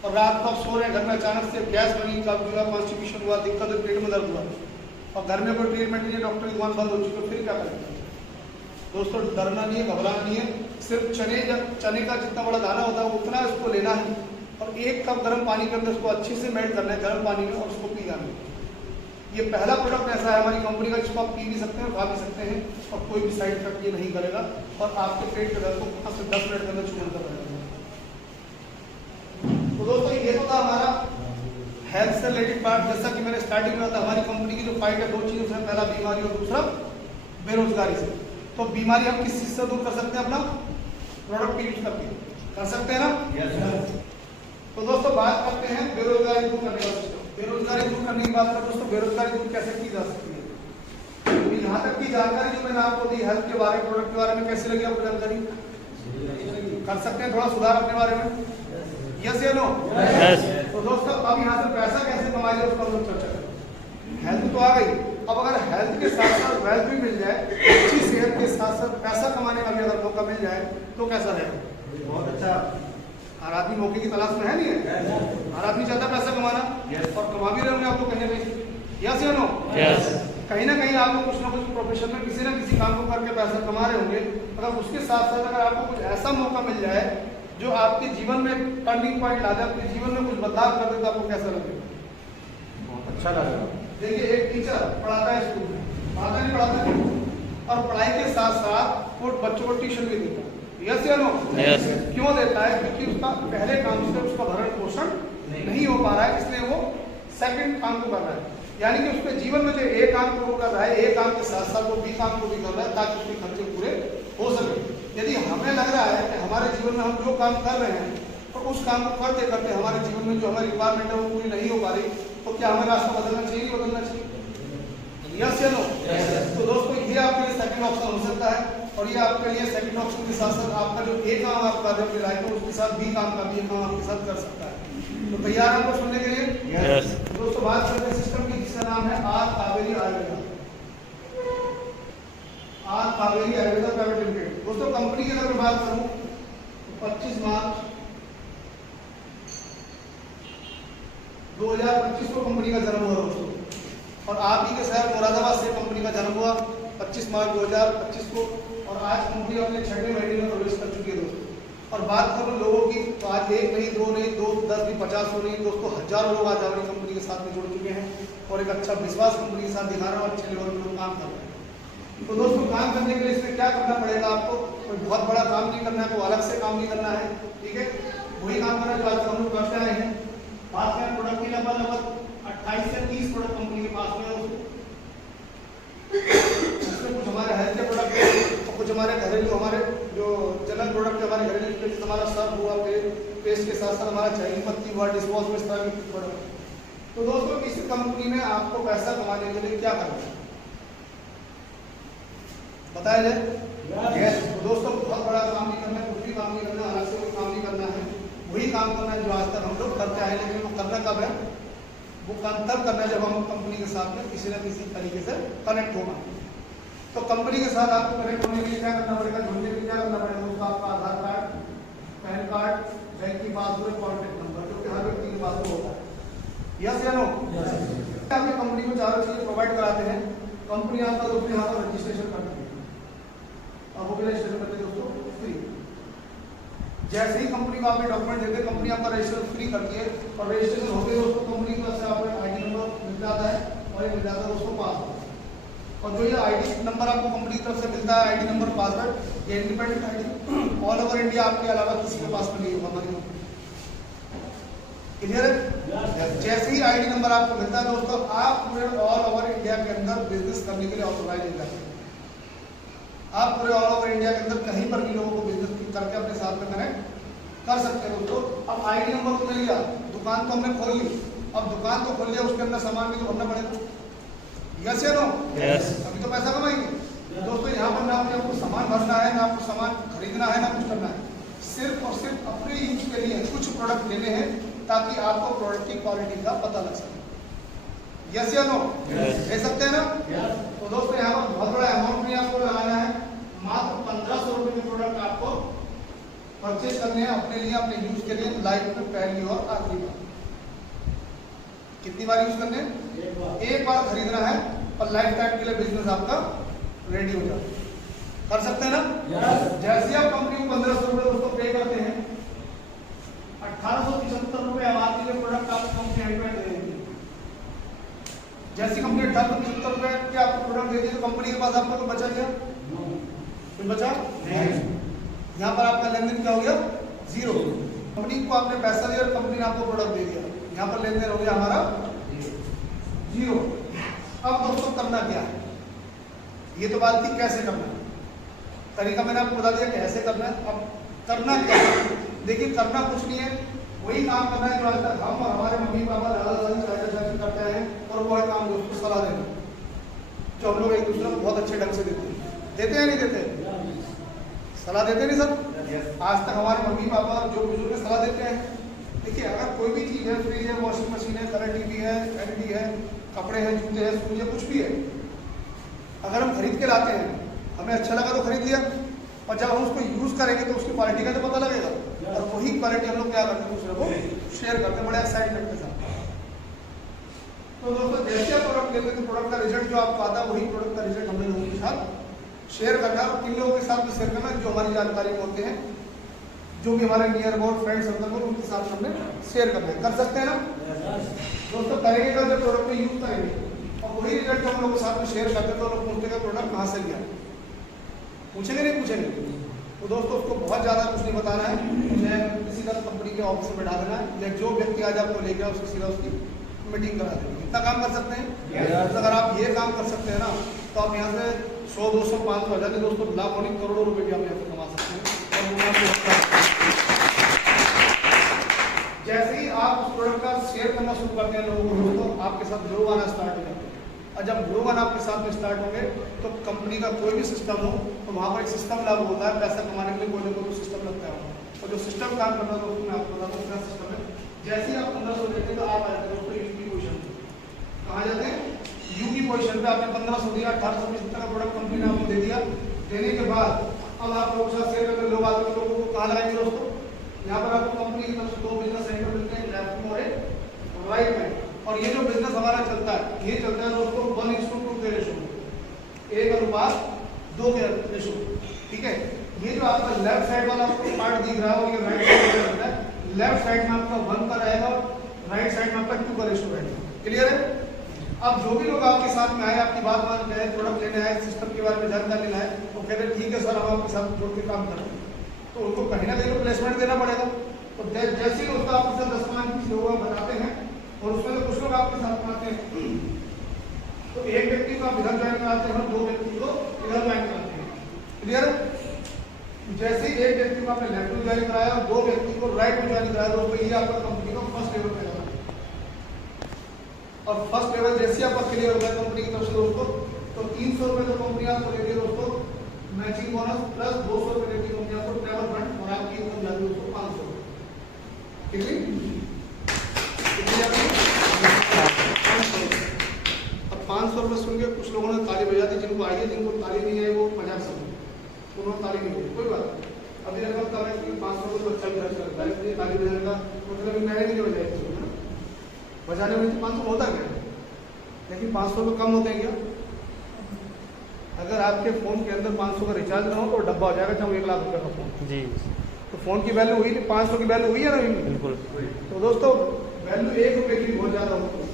और रात को आप सो रहे हैं, घर में अचानक से गैस बनी, कब्ज हुआ, कॉन्स्टिपेशन हुआ, दिक्कत हुई, पेट में दर्द हुआ और घर में कोई ट्रीटमेंट नहीं है, डॉक्टर की दुकान बंद हो चुकी है, फिर क्या करेंगे दोस्तों? डरना नहीं है, घबराना नहीं है। सिर्फ चने का जितना बड़ा दाना होता है उतना इसको लेना है और 1 कप गर्म पानी के अंदर उसको अच्छे से मेल्ट करना है गर्म पानी में और उसको पी जाना है। ये पहला प्रोडक्ट ऐसा है हमारी कंपनी का जिसको आप पी भी सकते हैं, खा भी सकते हैं और कोई भी साइड इफेक्ट ये नहीं करेगा और आपके पेट के दर्द को 5 से 10 मिनट के अंदर छूट कर रहेगा। तो दोस्तों ये तो था हमारा हेल्थ से रिलेटेड पार्ट। जैसा कि मैंने स्टार्टिंग में बताया, हमारी कंपनी की जो फाइट है 2 चीज़ों से, पहला बीमारी और दूसरा बेरोजगारी से। तो बीमारी हम किस चीज़ से दूर कर सकते हैं? अपना प्रोडक्ट यूज करके कर सकते हैं ना? yes, तो दोस्तों बात करते हैं बेरोजगारी दूर करने का सिस्टम। बेरोजगारी दूर करने की बात करें दोस्तों, बेरोजगारी दूर कैसे की जा सकती है? तो यहाँ तक की जानकारी जो मैंने आपको दी हेल्थ के बारे में, प्रोडक्ट के बारे में, कैसी लगी आपको जानकारी? कर सकते हैं थोड़ा सुधार अपने बारे में? यस या नो? तो दोस्तों अब यहाँ से पैसा कैसे कमाया जाए उसका हम लोग चर्चा करें। हेल्थ तो आ गई, अब अगर हेल्थ के साथ साथ वेल्थ भी मिल जाए, अच्छी सेहत के साथ साथ पैसा कमाने का भी अगर मौका मिल जाए तो कैसा रहेगा? बहुत अच्छा। हर आदमी मौके की तलाश में है, नहीं है? हर आदमी चाहता है पैसा कमाना और कमा भी रहे होंगे आप लोग कहीं ना कहीं। यस या नो? कहीं ना कहीं आप लोग कुछ ना कुछ प्रोफेशन में किसी ना किसी काम को करके पैसा कमा रहे होंगे। अगर उसके साथ साथ अगर आपको कुछ ऐसा मौका मिल जाए जो आपके जीवन में टर्निंग पॉइंट ला दे, आपके जीवन में कुछ बदलाव कर दे, तो आपको कैसा लगेगा? बहुत अच्छा लगेगा। देखिए, एक टीचर पढ़ाता है स्कूल में, पढ़ाता है और पढ़ाई के साथ साथ वो बच्चों को ट्यूशन भी देता है। यस या नो? यस। क्यों देता है? क्योंकि उसका पहले काम से उसका भरण पोषण नहीं हो पा रहा है, इसलिए वो सेकंड काम को कर रहा है। यानी कि उसके जीवन में जो एक काम को वो कर रहा है, एक काम के साथ साथ वो बी काम को भी कर रहा है, ताकि उसके खर्चे पूरे हो सके। यदि हमें लग रहा है कि हमारे जीवन में हम जो काम कर रहे हैं तो उस काम को करते करते हमारे जीवन में जो हमारी रिक्वायरमेंट है वो पूरी नहीं हो पा रही, तो क्या हमें रास्ता बदलना चाहिए? नहीं बदलना चाहिए? यस या नो? तो दोस्तों, ये आपके लिए सेकंड ऑप्शन हो सकता है, और ये आपके लिए सेकंड ऑप्शन के साथ साथ आपका जो एक काम आप कर रहे हो अपनी लाइफ में, उसके साथ बी काम का भी काम आपके साथ कर सकता है। तो तैयार आपको सुनने के लिए? यस। दोस्तों, बात करते हैं सिस्टम की, जिसका नाम है R Kaveri Ayurveda. R Kaveri Ayurveda private limited. दोस्तों, कंपनी की अगर मैं बात करूं तो 25 मार्च 2025 को कंपनी का जन्म हुआ दोस्तों, और आप ही के शहर मुरादाबाद से कंपनी का जन्म हुआ 25 मार्च 2025 को, और आज कंपनी अपने 6वें महीने में प्रवेश कर चुकी है दोस्तों। और बात करूं लोगों की, तो आज एक नहीं, दो नहीं, 2, 10 नहीं, 50 नहीं दोस्तों, हजारों लोग आज हमारी कंपनी के साथ में जुड़ चुके हैं और एक अच्छा विश्वास कंपनी के साथ दिखा रहे हैं और अच्छे लेवल पर लोग काम कर रहे हैं। तो दोस्तों, काम करने के लिए इसमें क्या करना पड़ेगा आपको? कोई बहुत बड़ा काम नहीं करना है, कोई अलग से काम नहीं करना है, ठीक है? वही काम करना जो आज हम लोग करते आए हैं। बात करें प्रोडक्ट की, लगभग 28 से 30 प्रोडक्ट कंपनी के पास में है दोस्तों। इसमें कुछ हमारे हेल्थ के प्रोडक्ट है और कुछ हमारे घरेलू, हमारे जो जनरल प्रोडक्ट है, हमारे घरेलू जैसे हमारा सर्फ हुआ, पेस्ट के साथ साथ हमारा चाय पत्ती हुआ, डिशवॉश में इस तरह के प्रोडक्ट। तो दोस्तों, इस कंपनी में आपको पैसा कमाने के लिए क्या करना है बताया जाए? यस। तो दोस्तों, बहुत बड़ा काम नहीं करना है, कुछ भी काम नहीं करना है, अलग से कोई काम नहीं करना है, वही काम करना है जो आज तक हम लोग करते आए। लेकिन वो करना कब है? वो काम तब करना है जब हम कंपनी के साथ में किसी न किसी तरीके से कनेक्ट होगा। तो कंपनी के साथ आपको कनेक्ट होने के लिए क्या करना पड़ेगा? जुड़ने के लिए क्या करना पड़ेगा दोस्तों? आपका आधार कार्ड, पैन कार्ड, बैंक की पासबुक, कॉन्टेक्ट नंबर, जो कि हर व्यक्ति के पास होता है। यस या नो? आपकी कंपनी को चारों चीजें प्रोवाइड कराते हैं। कंपनी आपका दोस्तों यहाँ पर रजिस्ट्रेशन करती है, और वो भी रजिस्ट्रेशन करते हैं दोस्तों फ्री। जैसे ही कंपनी को आपके डॉक्यूमेंट देते हैं, कंपनी आपका रजिस्ट्रेशन फ्री करती है, और रजिस्ट्रेशन होते ही दोस्तों कंपनी की तरफ से आपको आईडी नंबर मिल जाता है, और ये मिल जाता है दोस्तों पासवर्ड। और जो ये आईडी नंबर आपको कंपनी की तरफ से मिलता है, आईडी नंबर, पासवर्ड, ये independent ID all over India आपके अलावा किसी के पास में नहीं होगा हमारी कंपनी। क्लियर है? जैसे ही आईडी नंबर आपको मिलता है दोस्तों, आप पूरे ऑल ओवर इंडिया के अंदर बिजनेस करने के लिए ऑथोराइज हो जाते हैं। आप पूरे ऑल ओवर इंडिया के अंदर कहीं पर भी लोगों को बिजनेस करके अपने साथ में कनेक्ट कर सकते हैं दोस्तों। अब आईडी नंबर तो मिल गया, दुकान तो हमने खोल ली, अब दुकान तो खोल लिया, उसके अंदर सामान भी तो भरना पड़ेगा। यस या नो? यस। अभी तो पैसा कमाएंगे दोस्तों। यहाँ पर ना आपको सामान भरना है, ना आपको सामान खरीदना है, ना कुछ करना है, सिर्फ और सिर्फ अपने यूज के लिए कुछ प्रोडक्ट लेने हैं, ताकि आपको प्रोडक्ट की क्वालिटी का पता लग सके। यस या नो? ले सकते हैं ना? तो दोस्तों, यहाँ पर बहुत बड़ा अमाउंट भी आपको लगाना है, मात्र 1500 रुपए के प्रोडक्ट आपको परचेज करने हैं अपने लिए, अपने यूज के लिए, लाइफ में पहली और आखिरी बार। कितनी बार यूज करने हैं? एक बार खरीदना है, और लाइफ टाइम के लिए बिजनेस आपका रेडी हो जाए। कर सकते हैं ना? जैसे आप कंपनी को 1500 रुपए दोस्तों पे करते हैं, 1875 रुपए आवाज के लिए प्रोडक्ट आपको कंपनी हैंड में दे देगी। जैसी कंपनी 1875 रुपए के आपको प्रोडक्ट दे दी, तो कंपनी के पास आपको तो बचा गया? कुछ बचा नहीं। यहाँ पर आपका लेन देन क्या हो गया? जीरो। कंपनी को आपने पैसा दिया और कंपनी ने आपको प्रोडक्ट दे दिया, यहाँ पर लेन देन हो गया हमारा जीरो। अब दोस्तों, करना क्या है? ये तो बात थी कैसे करना है, तरीका मैंने आपको बता दिया कैसे करना है। अब करना क्या है? देखिए, करना कुछ नहीं है, वही काम करना है जो आज तक हम और हमारे मम्मी पापा दादा दादी चाचा चाची करते हैं, और वो है काम दोस्तों सलाह देना, जो हम लोग एक दूसरे को बहुत अच्छे ढंग से देते हैं। देते हैं नहीं देते? सलाह देते नहीं सर? आज तक हमारे मम्मी पापा जो बुजुर्ग सलाह देते हैं। देखिए, अगर कोई भी चीज़ है, फ्रिज है, वॉशिंग मशीन है, कलर टीवी है, एलईडी है, कपड़े हैं, जूते हैं, शूज है, कुछ भी है, अगर हम खरीद के लाते हैं, हमें अच्छा लगा तो खरीद लिया, और जब हम उसको यूज़ करेंगे तो उसकी क्वालिटी का तो पता लगेगा, और वही क्वालिटी हम लोग क्या करते हैं? दूसरे को शेयर करते हैं बड़े एक्साइटमेंट के साथ। तो दोस्तों, जैसे आप प्रोडक्ट लेते हैं तो प्रोडक्ट का रिजल्ट जो आपको आता है, वही प्रोडक्ट का रिजल्ट हमने लोगों के साथ शेयर करना, और किन लोगों के साथ भी शेयर करना जो हमारी जानकारी में होते हैं, जो कि हमारे नियर अबाउट फ्रेंड सर्कल में उनके साथ हमने शेयर करना है। कर सकते हैं ना दोस्तों? करेंगे का जब प्रोडक्ट को यूज करेंगे और वही रिजल्ट हम लोग के साथ में शेयर करते हैं तो लोग पूछते हैं प्रोडक्ट कहाँ से लिया, पूछेंगे नहीं पूछेंगे? तो दोस्तों उसको बहुत ज़्यादा कुछ नहीं बताना है, मुझे किसी का कंपनी के ऑफिस में बैठा देना है या जो व्यक्ति आज आपको ले गया उसको सीधा उसकी मीटिंग करा देंगे। इतना काम कर सकते हैं। अगर आप ये काम कर सकते हैं ना तो आप यहाँ से 100, 200, 500 हज़ार दोस्तों लाख होने करोड़ों रुपए भी आप यहाँ से कमा सकते हैं। जैसे ही आप उस प्रोडक्ट का शेयर करना शुरू करते हैं लोगों को दोस्तों, आपके साथ लोग आना स्टार्ट हो जाते हैं। और जब लोग आना आपके साथ में स्टार्ट होंगे तो कंपनी का कोई भी सिस्टम हो तो वहाँ पर एक सिस्टम लागू होता है। पैसा कमाने के लिए कोई ना कोई सिस्टम लगता है और जो सिस्टम काम करता है दोस्तों मैं आपको बताता हूँ क्या सिस्टम है। जैसे ही आप 1500 देते हैं तो आप आ जाते हैं दोस्तों यूपी पोजिशन पे। कहाँ जाते हैं? यूपी पोजिशन पे। आपने 1500 दिया, 1800 जितना का प्रोडक्ट कंपनी ने आपको दे दिया। देने के बाद अब आप लोगों के साथ शेयर करके लोग आते हैं, लोगों को कहाँ लगाएंगे दोस्तों? यहाँ पर आपको कंपनी की तरफ से 2 बिजनेस सेंटर मिलते हैं, लेफ्ट में और एक राइट में। और ये जो बिजनेस हमारा चलता है ये चलता है दोस्तों 1:2 के रेशो, 1:2 के रेशो। ठीक है, ये जो आपका लेफ्ट साइड वाला पार्ट दिख रहा है और ये राइट साइड में रहता है। लेफ्ट साइड में आपका 1 का रहेगा, राइट साइड में आपका 2 का रेशो रहेगा। क्लियर है? अब जो भी लोग आपके साथ में आए, आपकी बात मान रहे हैं, प्रोडक्ट लेने आए, सिस्टम के बारे में जानकारी लेना है, वो कहते हैं ठीक है सर हम आपके साथ जोड़ के काम करें, तो उनको कहीं ना कहीं प्लेसमेंट देना पड़ेगा। तो जैसे ही उसका आपके साथ 10-15 लोग बताते हैं और उसमें तो कुछ लोग आपके साथ आते हैं, तो एक व्यक्ति को आप इधर ज्वाइन कराते हैं, 2 व्यक्ति को इधर ज्वाइन कराते हैं। क्लियर है? जैसे ही एक व्यक्ति को आपने लेफ्ट में ज्वाइन कराया और 2 व्यक्ति को राइट में ज्वाइन कराया, दोस्तों ये आपका कंपनी का फर्स्ट लेवल पे है। और फर्स्ट लेवल जैसे आपका क्लियर हो गया कंपनी की तरफ से दोस्तों, तो 300 रुपये तो कंपनी आपको देती है दोस्तों मैचिंग बोनस, प्लस 200 रुपये देती है कंपनी आपको ट्रैवल फंड, और आपकी इनकम जाती है दोस्तों 500 रुपये। ठीक है? अब 500 रुपये सुन के कुछ लोगों ने ताली बजा दी, जिनको आई है, जिनको ताली नहीं आई वो मजाक समझ, उन्होंने ताली नहीं दी, कोई बात नहीं। अभी अगर कल है 500 रुपये बच्चा घर चलता है, इसलिए ताली बजाने का मतलब मैंने नहीं बजाई, बजाने में 500 होता क्या, लेकिन 500 रुपये कम होते हैं क्या? अगर आपके फ़ोन के अंदर 500 का रिचार्ज ना हो तो डब्बा हो जाएगा, चाहे 1 लाख रुपये का फ़ोन जी। तो फ़ोन की वैल्यू हुई, 500 की वैल्यू हुई है ना? बिल्कुल। तो दोस्तों वैल्यू 1 रुपये की बहुत ज़्यादा होती है।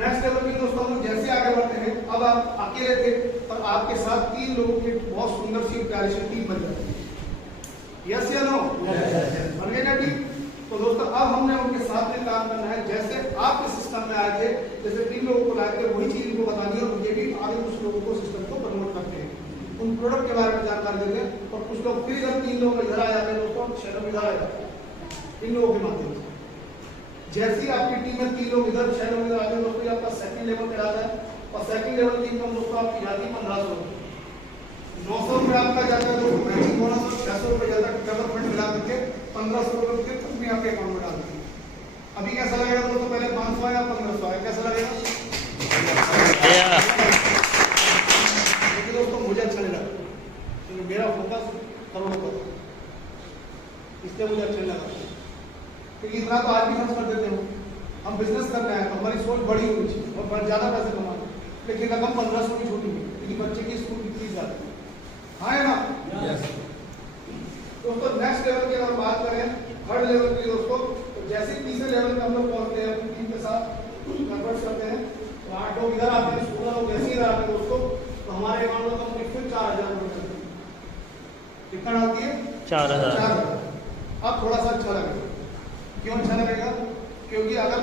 नेक्स्ट लेवल की दोस्तों हम जैसे आगे बढ़ते हैं, अब आप अकेले थे और आपके साथ 3 लोगों की बहुत सुंदर सी प्यारी सी टीम बन जाती है। यस या नो? बन गई ना टीम? तो दोस्तों अब हमने उनके साथ में काम करना है। जैसे आपके सिस्टम में आए थे, जैसे 3 लोगों को लाए थे, वही चीज इनको बतानी है और ये भी आगे कुछ लोगों को सिस्टम को प्रमोट करते हैं, उन प्रोडक्ट के बारे में जानकारी देते हैं। और कुछ लोग फिर जब 3 लोग इधर आ जाते हैं दोस्तों, शहरों में इधर आ जाते हैं इन लोगों के माध्यम से। जैसे ही आपकी टीम में 3 लोग इधर शहरों में इधर आते हैं दोस्तों, आपका सेकंड लेवल पे आता है और सेकंड लेवल की इनकम दोस्तों आपकी जाती है 1500 रुपये। 900 रुपये आपका जाता है दोस्तों मैचिंग बोनस और 600 रुपये जाता है ट्रैवल फंड मिला करके 1500 रुपये फिर कंपनी आपके अकाउंट में डाल देती है। अभी कैसा लगेगा दोस्तों? पहले 500 आया, 1500 आया, कैसा लगेगा? लेकिन दोस्तों मुझे अच्छा नहीं लगा क्योंकि मेरा फोकस करोड़ों पर, इसलिए मुझे अच्छा नहीं लगा। क्योंकि इतना तो आज भी खर्च कर देते हो, हम बिजनेस कर रहे हैं तो हमारी सोच बड़ी होनी चाहिए और ज़्यादा पैसे कमाना, लेकिन रकम 1500 की छोटी है क्योंकि बच्चे की स्कूल की फीस ज़्यादा है। हाँ है ना? दोस्तों नेक्स्ट लेवल की अगर बात करें, थर्ड लेवल की दोस्तों, तो जैसे तीसरे लेवल पे हम लोग पहुंचते हैं, अपनी टीम के साथ कन्वर्ट करते हैं, तो 8 लोग इधर आते हैं, 16 लोग जैसे इधर आते हैं दोस्तों, तो हमारे अकाउंट में कंपनी फिर 4000 रुपये करती है। कितना डालती है? 4000। अब थोड़ा सा अच्छा लगेगा। क्यों अच्छा लगेगा? क्योंकि अगर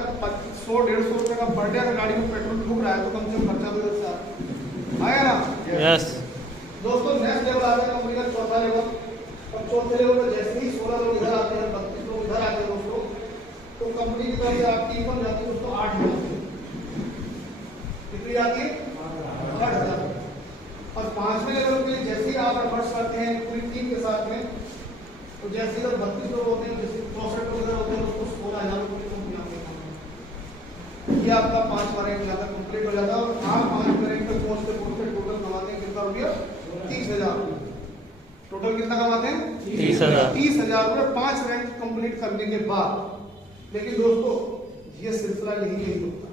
100-150 रुपये का पर डे अगर गाड़ी में पेट्रोल फूक रहा है तो कम से कम खर्चा तो इधर आएगा ना? यस। दोस्तों नेक्स्ट लेवल आता है कंपनी का चौथा लेवल, और चौथे लेवल पर जैसे ही 16 लोग इधर आते हैं, 32 लोग इधर आते हैं दोस्तों, तो कंपनी की तरफ से आपकी इनकम जाती है दोस्तों 8,000। कितनी आती है? 8,000। और 5वें लेवल के लिए जैसे ही आप एफर्ट्स करते हैं पूरी टीम के साथ में, तो जैसे इधर 32 लोग होते हैं, जैसे 64 लोग इधर होते हैं, उसको 16,000 रुपये की कंपनी आपके अकाउंट में। ये आपका 5वां रैंक जाता कंप्लीट हो जाता है और आप 5वें रैंक पे पहुंचते टोटल कमाते हैं कितना रुपया? 30,000। टोटल कितना कमाते हैं? 30,000। 30,000 रुपये 5 रैंक कंप्लीट करने के बाद। लेकिन दोस्तों ये सिलसिला यही होता,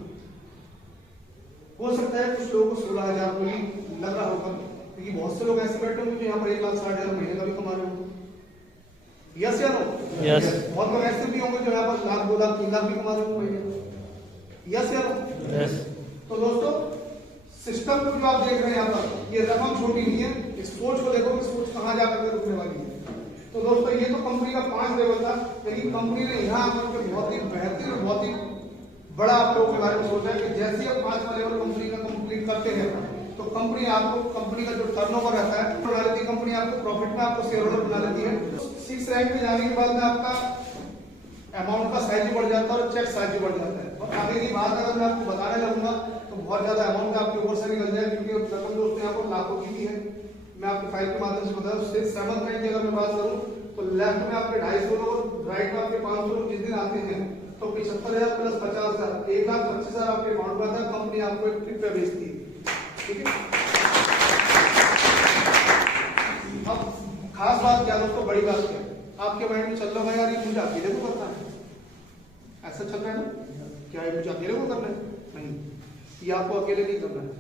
हो सकता है कुछ लोगों को 16,000 रुपये भी लग रहा होगा, क्योंकि बहुत से लोग ऐसे बैठे होंगे जो यहाँ पर 1,60,000 महीने का भी कमा रहे होंगे। यस या नो? यस। बहुत लोग ऐसे भी होंगे जो यहाँ पर लाख 2 लाख 3 लाख भी कमा रहे होंगे, यस या नो? यस। तो दोस्तों सिस्टम को जो आप देख रहे हैं यहाँ पर, ये रकम छोटी नहीं है, इस सोच को देखो कि सोच कहाँ जाकर के रुकने वाली है। तो दोस्तों ये तो कंपनी का 5 लेवल था, लेकिन कंपनी ने यहाँ आकर के बहुत ही बेहतरीन और बहुत ही बड़ा आप लोगों के बारे में सोचा है कि जैसे ही आप 5वां लेवल कंपनी का कंप्लीट करते हैं तो कंपनी आपको, कंपनी का जो टर्नओवर रहता है बना लेती है, कंपनी आपको प्रॉफिट में आपको शेयर होल्डर बना लेती है। 6 रैंक में जाने के बाद में आपका अमाउंट का साइज भी बढ़ जाता है और चेक साइज भी बढ़ जाता है। और आगे की बात अगर मैं आपको बताने लगूंगा तो बहुत ज्यादा अमाउंट आपके ऊपर से निकल जाए, क्योंकि रकम दोस्तों यहाँ पर लाखों की भी है। मैं आपके फाइल के माध्यम से बता दूं, 7th रैंक की अगर मैं बात करूं तो लेफ्ट में आपके 250 लोग, राइट में आपके 500 लोग जिस दिन आते हैं तो 75,000 प्लस 50,000, 1,25,000 आपके अमाउंट में आता है। कंपनी आपको एक ट्रिप पे भेजती है, ठीक है। अब खास बात क्या दोस्तों, बड़ी बात क्या है, आपके माइंड में चल रहा है यार ये मुझे अकेले को करना है, ऐसा चल रहा है ना, क्या ये मुझे अकेले को करना है? नहीं, ये आपको अकेले नहीं करना है,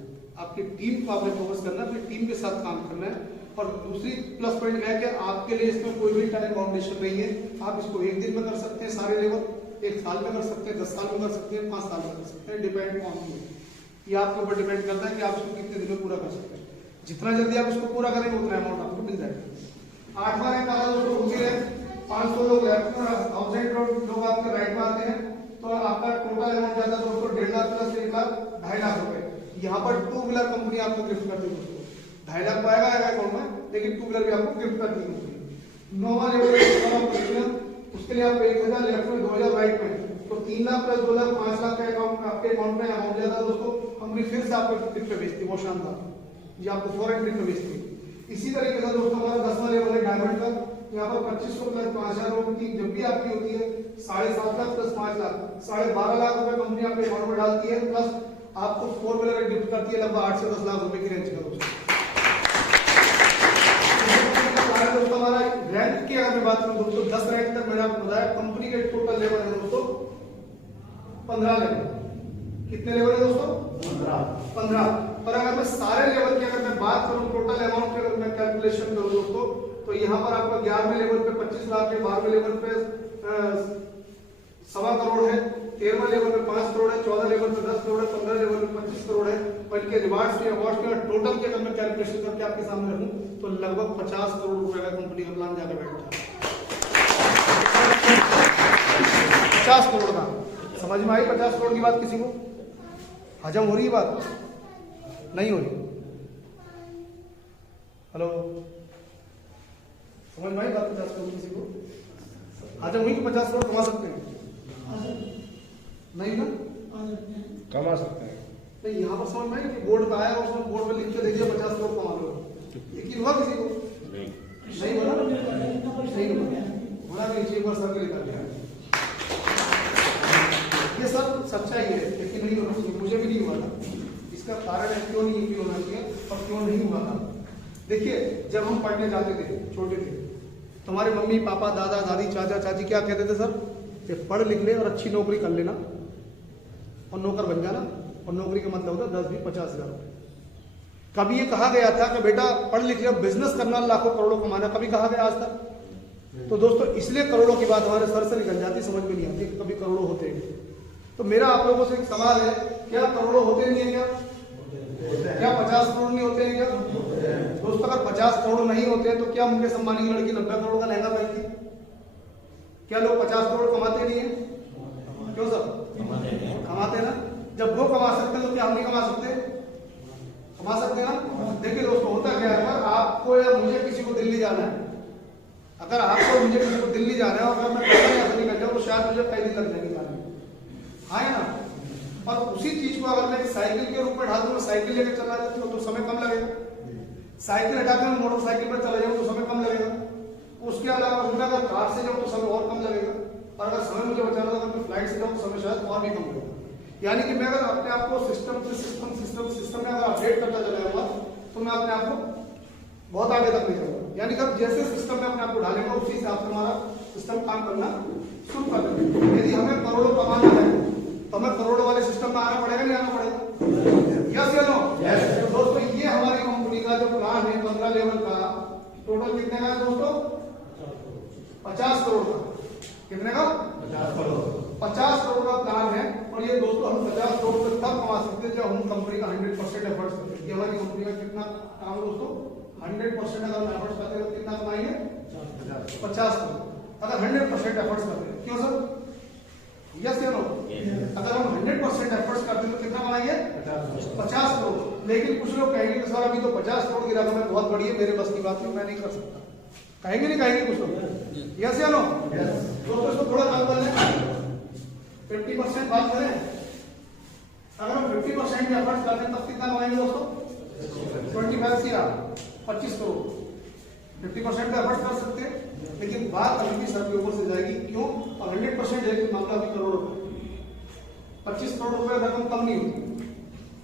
आपकी टीम को आपने फोकस करना है, अपनी टीम के साथ काम करना है। और दूसरी प्लस पॉइंट क्या है कि आपके लिए इसमें कोई भी टाइम बाउंडेशन नहीं है, आप इसको 1 दिन में कर सकते हैं सारे लेवल, 1 साल में कर सकते हैं, 10 साल में कर सकते हैं, 5 साल में कर सकते हैं, डिपेंड ऑन यू। ये आपके ऊपर डिपेंड करता है कि आप इसको कितने दिन में पूरा कर सकते हैं। जितना जल्दी आप इसको पूरा करेंगे उतना अमाउंट आपको मिल जाएगा। 8वां रैंक आता है दोस्तों उसी रैंक, 500 लोग लेफ्ट में, 1000 लोग आपके राइट में आते हैं, तो आपका टोटल अमाउंट जाता है दोस्तों 1.5 लाख प्लस 1 लाख 2.5 लाख रुपए। यहाँ पर 2 व्हीलर कंपनी आपको गिफ्ट करती है दोस्तों, 2.5 लाख तो आएगा अकाउंट में, लेकिन 2 व्हीलर भी आपको गिफ्ट करती है। 9वां लेवल उसके लिए आपको 1000 लेफ्ट में, 2000 राइट में, तो 3 लाख प्लस 2 लाख 5 लाख का अकाउंट आपके अकाउंट में अमाउंट जाता है दोस्तों। कंपनी फिर से आपको ट्रिप पे भेजती है, बहुत शानदार, ये आपको फॉरेन ट्रिप पे भेजती है। इसी तरीके से दोस्तों हमारा 10वां लेवल है डायमंड का, यहाँ पर 2500 प्लस 5000 रुपए की जब भी आपकी होती है 7.5 लाख प्लस 5 लाख 12.5 लाख रुपए कंपनी आपके अकाउंट में डालती है, प्लस आपको 4 व्हीलर गिफ्ट करती है लगभग 8 से 10 लाख रुपए की रेंज का दोस्तों। दोस्तों हमारा रैंक की अगर मैं बात करूं दोस्तों, 10 रैंक तक मैंने आपको बताया, कंपनी के टोटल लेवल है दोस्तों 15 लेवल। कितने लेवल है दोस्तों? 15। पर अगर मैं सारे लेवल की अगर मैं बात करूं, टोटल अमाउंट की अगर मैं कैलकुलेशन करूं दोस्तों, तो यहाँ पर आपका 11वें लेवल पे 25 लाख है, 12वें लेवल पे 1.25 करोड़ है, 13वें लेवल पे 5 करोड़ है, 14 लेवल पे 10 करोड़ है, 15 लेवल पे 25 करोड़ है। और इनके रिवार्ड्स के अवार्ड्स के टोटल के अगर मैं कैलकुलेशन करके आपके सामने रखूं तो लगभग 50 करोड़ रुपए का कंपनी का प्लान जाकर बैठता है। 50 करोड़ का, समझ में आई 50 करोड़ की बात? किसी को हजम हो रही है बात? नहीं हो रही? हेलो, समझ में आई बात? 50 करोड़ किसी को हजम हुई कि 50 करोड़ कमा सकते हैं? नहीं ना, कमा सकते हैं। नहीं, यहाँ पर समझ में आई कि बोर्ड पे आया, उसमें बोर्ड पे लिख के दे दिया 50 करोड़ कमा लो, यकीन हुआ किसी को? नहीं बोला, नहीं बोला नहीं, एक बार सर के निकल गया। ये सब सच्चाई है, लेकिन नहीं होना चाहिए, मुझे भी नहीं हुआ था। इसका कारण है क्यों नहीं होना चाहिए और क्यों नहीं हुआ था। देखिए, जब हम पढ़ने जाते थे, छोटे थे, तुम्हारे मम्मी पापा दादा दादी चाचा चाची क्या कहते थे? सर कि पढ़ लिख ले और अच्छी नौकरी कर लेना और नौकर बन जाना, और नौकरी का मतलब होता 10 20 50 हजार रुपए। कभी ये कहा गया था कि बेटा पढ़ लिख ले बिजनेस करना, लाखों करोड़ों कमाना? कभी कहा गया आज तक? तो दोस्तों इसलिए करोड़ों की बात हमारे सर से निकल जाती, समझ में नहीं आती कभी करोड़ों होते हैं। तो मेरा आप लोगों से एक सवाल है, क्या करोड़ों होते नहीं है क्या? क्या 50 करोड़ नहीं होते हैं क्या? दोस्तों अगर 50 करोड़ नहीं होते हैं तो क्या मुकेश अंबानी की लड़की 90 करोड़ का लहंगा पहनती? क्या लोग 50 करोड़ कमाते नहीं है? क्यों सर? कमाते ना। जब वो कमा सकते हैं तो क्या हम नहीं कमा सकते? कमा सकते हैं ना। देखिए दोस्तों होता क्या है, अगर आपको या मुझे किसी को दिल्ली जाना है, अगर आपको मुझे किसी को दिल्ली जाना है और अगर मैं पैसा यहाँ से निकल जाऊँ तो शायद मुझे कई दिन लग जाएंगे जाने में, हाँ है ना। और उसी चीज को अगर मैं साइकिल के रूप में ढाल दूँ, साइकिल लेकर चला जाती हूँ तो समय कम लगेगा। साइकिल हटाकर मैं मोटरसाइकिल पर चला जाऊँ तो समय कम लगेगा। उसके अलावा अगर कार से जाऊँ तो समय और कम लगेगा, और अगर समय मुझे बचाना हो तो फ्लाइट से जाऊँ तो समय शायद और भी कम लगेगा। यानी कि मैं अगर अपने आप को सिस्टम में अगर अपडेट करता चला जाऊंगा तो मैं अपने आप को बहुत आगे तक ले जाऊंगा। यानी कि जैसे सिस्टम में अपने आप को डालेंगे उसी हिसाब से हमारा सिस्टम काम करना शुरू कर देगा। यदि हमें करोड़ों कमाना है तो हमें करोड़ों वाले सिस्टम में आना पड़ेगा, नहीं आना पड़ेगा? यस या नो? तो दोस्तों ये हमारी कंपनी का जो प्लान है 15 लेवल का, टोटल कितने का है दोस्तों? 50 करोड़ का। कितने का? 50 करोड़ का प्लान है। और ये दोस्तों हम 50 करोड़ तक तब कमा सकते हैं जब हम कंपनी का 100% एफर्ट्स करते हैं। ये हमारी कंपनी का कितना काम है दोस्तों? 100% अगर हम एफर्ट्स करते हैं तो कितना कमाएंगे? 50 करोड़। अगर 100% एफर्ट्स करते हैं, क्यों सर? यस या नो? अगर हम 100% एफर्ट्स करते हैं तो कितना कमाएंगे? 50 करोड़। लेकिन कुछ लोग कहेंगे कि सर अभी तो 50 करोड़ की रकम है, बहुत बड़ी है, मेरे बस की बात है, मैं नहीं कर सकता। कहेंगे नहीं कहेंगे कुछ लोग? यस या नो? दोस्तों इसको थोड़ा कम कर लें, 50% बात करें। अगर हम 50% में एफर्ट्स करते हैं तब कितना कमाएंगे दोस्तों? 25 CR, 25 करोड़। 50% का एफर्ट्स कर सकते हैं, लेकिन बात अभी भी सर के ऊपर से जाएगी। क्यों? और 100% है कि मामला अभी करोड़ रुपए, 25 करोड़ रुपए रकम कम नहीं होती।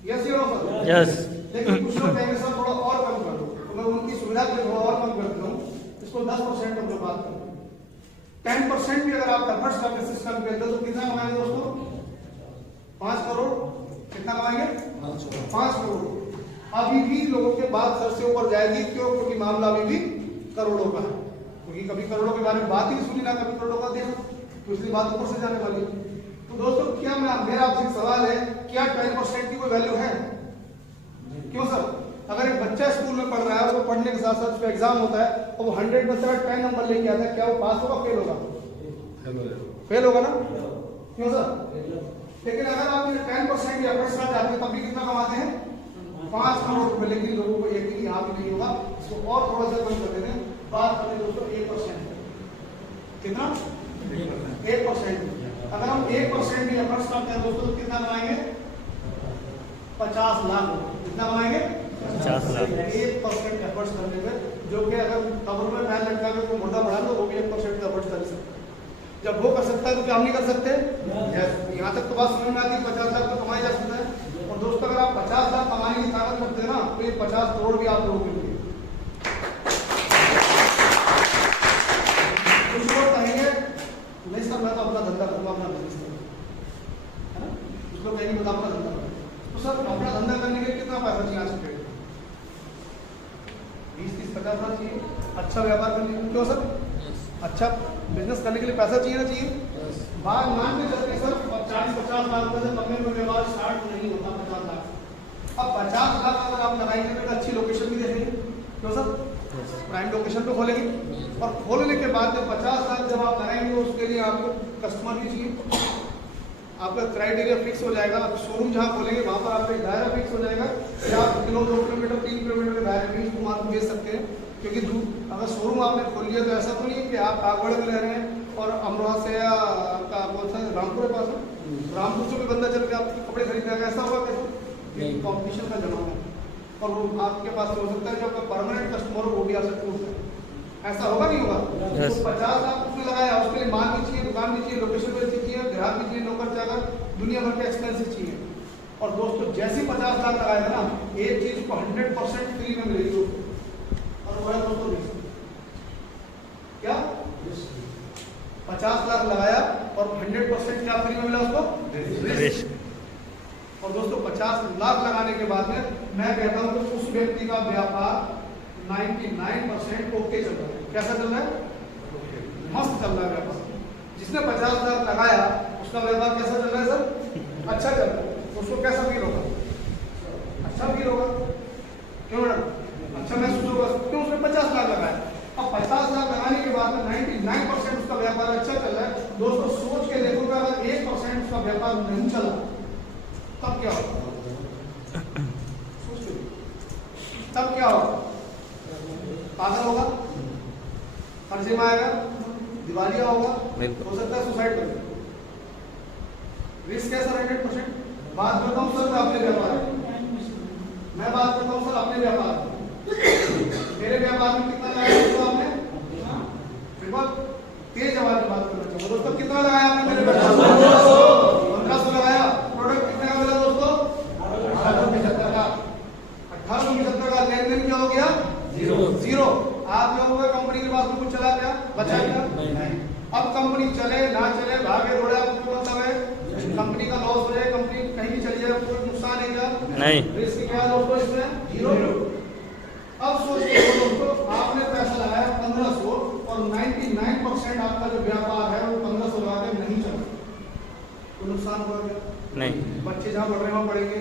यस या नो सर? यस। लेकिन कुछ लोग कहेंगे सर थोड़ा और कम कर दो, तो मैं उनकी सुविधा के लिए थोड़ा और कम कर देता हूँ, इसको 10% हम लोग बात करें। 10% भी अगर आप एफर्ट्स करके सिस्टम पे तो कितना कमाएंगे दोस्तों? 5 करोड़। कितना कमाएंगे? 5 करोड़। अभी भी लोगों के बात सर से ऊपर जाएगी। क्यों? क्योंकि मामला अभी भी करोड़ों का है। क्योंकि कभी करोड़ों के बारे में बात ही नहीं सुनी, ना कभी करोड़ों का देखा, तो इसलिए बात ऊपर से जाने वाली। तो दोस्तों क्या मेरा आपसे सवाल है, क्या 10% की कोई वैल्यू है? क्यों सर? अगर एक बच्चा स्कूल में पढ़ रहा है और वो पढ़ने के साथ साथ उसका एग्जाम होता है और वो 100 में से 10 नंबर लेके आता है, क्या वो पास होगा फेल होगा? फेल होगा ना? क्यों सर? लेकिन अगर आप 10% या एफर्ट्स कर जाते हैं तब भी कितना कमाते हैं? 5 करोड़ रुपए। लेकिन लोगों को यकीन यहाँ भी नहीं होगा, इसको और थोड़ा सा कम कर देते हैं। बात करें दोस्तों 1%। कितना? 1%। अगर हम 1% भी एफर्ट्स करते हैं दोस्तों तो कितना कमाएंगे? 50 लाख। कितना कमाएंगे? 50 लाख। 1% एफर्ट्स करने में, जो कि अगर कब्र में पैर लटका के कोई मुर्दा बढ़ा लो वो भी 1% का एफर्ट्स कर सकता है। जब वो कर सकता है तो क्या हम नहीं कर सकते? यहाँ तक तो बात समझ में आती है। 50 लाख तो कमाया जा सकता है। और दोस्तों अगर आप 50 लाख कमाने की ताकत करते हैं ना तो ये 50 करोड़ भी आप लोगों के लिए। कुछ लोग कहेंगे नहीं सर मैं तो अपना धंधा करूंगा, अपना बिजनेस करूंगा, है ना? कुछ लोग कहेंगे मैं तो अपना धंधा करूंगा। तो सर अपना धंधा करने के लिए कितना पैसा चाहिए? आज के डेट में 20, 30, 50 लाख चाहिए। अच्छा व्यापार करने के लिए, क्यों सर? अच्छा बिजनेस करने के लिए पैसा चाहिए ना? चाहिए। बात मान के चलते सर 40-50 लाख रुपए से कम में व्यवहार स्टार्ट नहीं होता 50 लाख। अब 50 लाख अगर आप लगाएंगे तो अच्छी लोकेशन भी देखेंगे, क्यों सर? प्राइम लोकेशन पे खोलेंगे और खोलने के बाद में 50 लाख जब आप लगाएंगे तो उसके लिए आपको कस्टमर भी चाहिए। आपका क्राइटेरिया फिक्स हो जाएगा। आप शोरूम जहाँ खोलेंगे वहाँ पर आपका एक दायरा फिक्स हो जाएगा कि आप 1 किलो 2 किलोमीटर 3 किलोमीटर के दायरे में इसको माल बेच सकते हैं। क्योंकि अगर शोरूम आपने खोल लिया तो ऐसा तो नहीं है कि आप कागवाड़े में रह रहे हैं और अमरोहा से या आपका कौन सा रामपुर के पास है, रामपुर से भी बंदा चल के आपके कपड़े खरीदने का, ऐसा होगा कैसे? कॉम्पिटिशन का जमाना है और वो आपके पास हो सकता है जो आपका परमानेंट कस्टमर हो वो भी आपसे पूछ सकता है। ऐसा होगा नहीं होगा? तो 50 लाख उसमें लगाया, उसके लिए माल भी चाहिए, दुकान भी चाहिए, लोकेशन भी चाहिए, ग्राहक भी चाहिए, नौकर चाकर, दुनिया भर के एक्सपेंसेस चाहिए। और दोस्तों जैसे 50 लाख लगाएगा ना एक चीज को 100% फ्री में मिलेगी दोस्तों। और वो है दोस्तों क्या 50 लाख लगाया और 100% क्या फ्री में मिला उसको? रिस्क। और दोस्तों 50 लाख लगाने के बाद में मैं कहता हूं कि उस व्यक्ति का व्यापार 99% ओके चल रहा है। कैसा चल रहा है? मस्त चल रहा है व्यापार। जिसने 50 लाख लगाया उसका व्यापार कैसा चल रहा है सर? अच्छा चल रहा है। उसको कैसा फील होगा? अच्छा फील होगा। क्यों मैडम? अच्छा महसूस होगा। क्यों? उसने 50 लाख लगाया। अब 50 लाख लगाने के बाद में 99% उसका व्यापार अच्छा चल रहा है। दोस्तों सोच के देखो कि अगर 1% उसका व्यापार नहीं चला तब क्या होगा? तब क्या होगा? पागल होगा, कर्जे में आएगा, दिवालिया होगा, हो सकता है सुसाइड कर ले। रिस्क है सर 100%। बात करता हूँ सर मैं अपने व्यापार मैं बात करता हूँ सर अपने व्यापार मेरे व्यापार में कितना लगाया दोस्तों आपने? तेज आवाज में बात करना चाहिए दोस्तों। कितना लगाया आपने मेरे व्यापार में? 1500 लगाया। प्रोडक्ट कितने का मिला दोस्तों? 1875 का। 1875 का लेन देन क्या हो गया? जीरो। आप लोगों का कंपनी के पास में कुछ चला क्या? बचा क्या? नहीं। अब कंपनी चले ना चले भागे दौड़े आपको मतलब है कंपनी का लॉस हो जाए, कंपनी कहीं भी चली जाए, कोई नुकसान है क्या? नहीं। रिस्क क्या है दोस्तों इसमें? जीरो। अब सोचिए दोस्तों आपने पैसा लगाया 1500 और 99% आपका जो व्यापार है वो 1500 लगा के नहीं चला, तो नुकसान हुआ क्या? नहीं। बच्चे जहाँ पढ़ रहे हैं वहाँ पढ़ेंगे,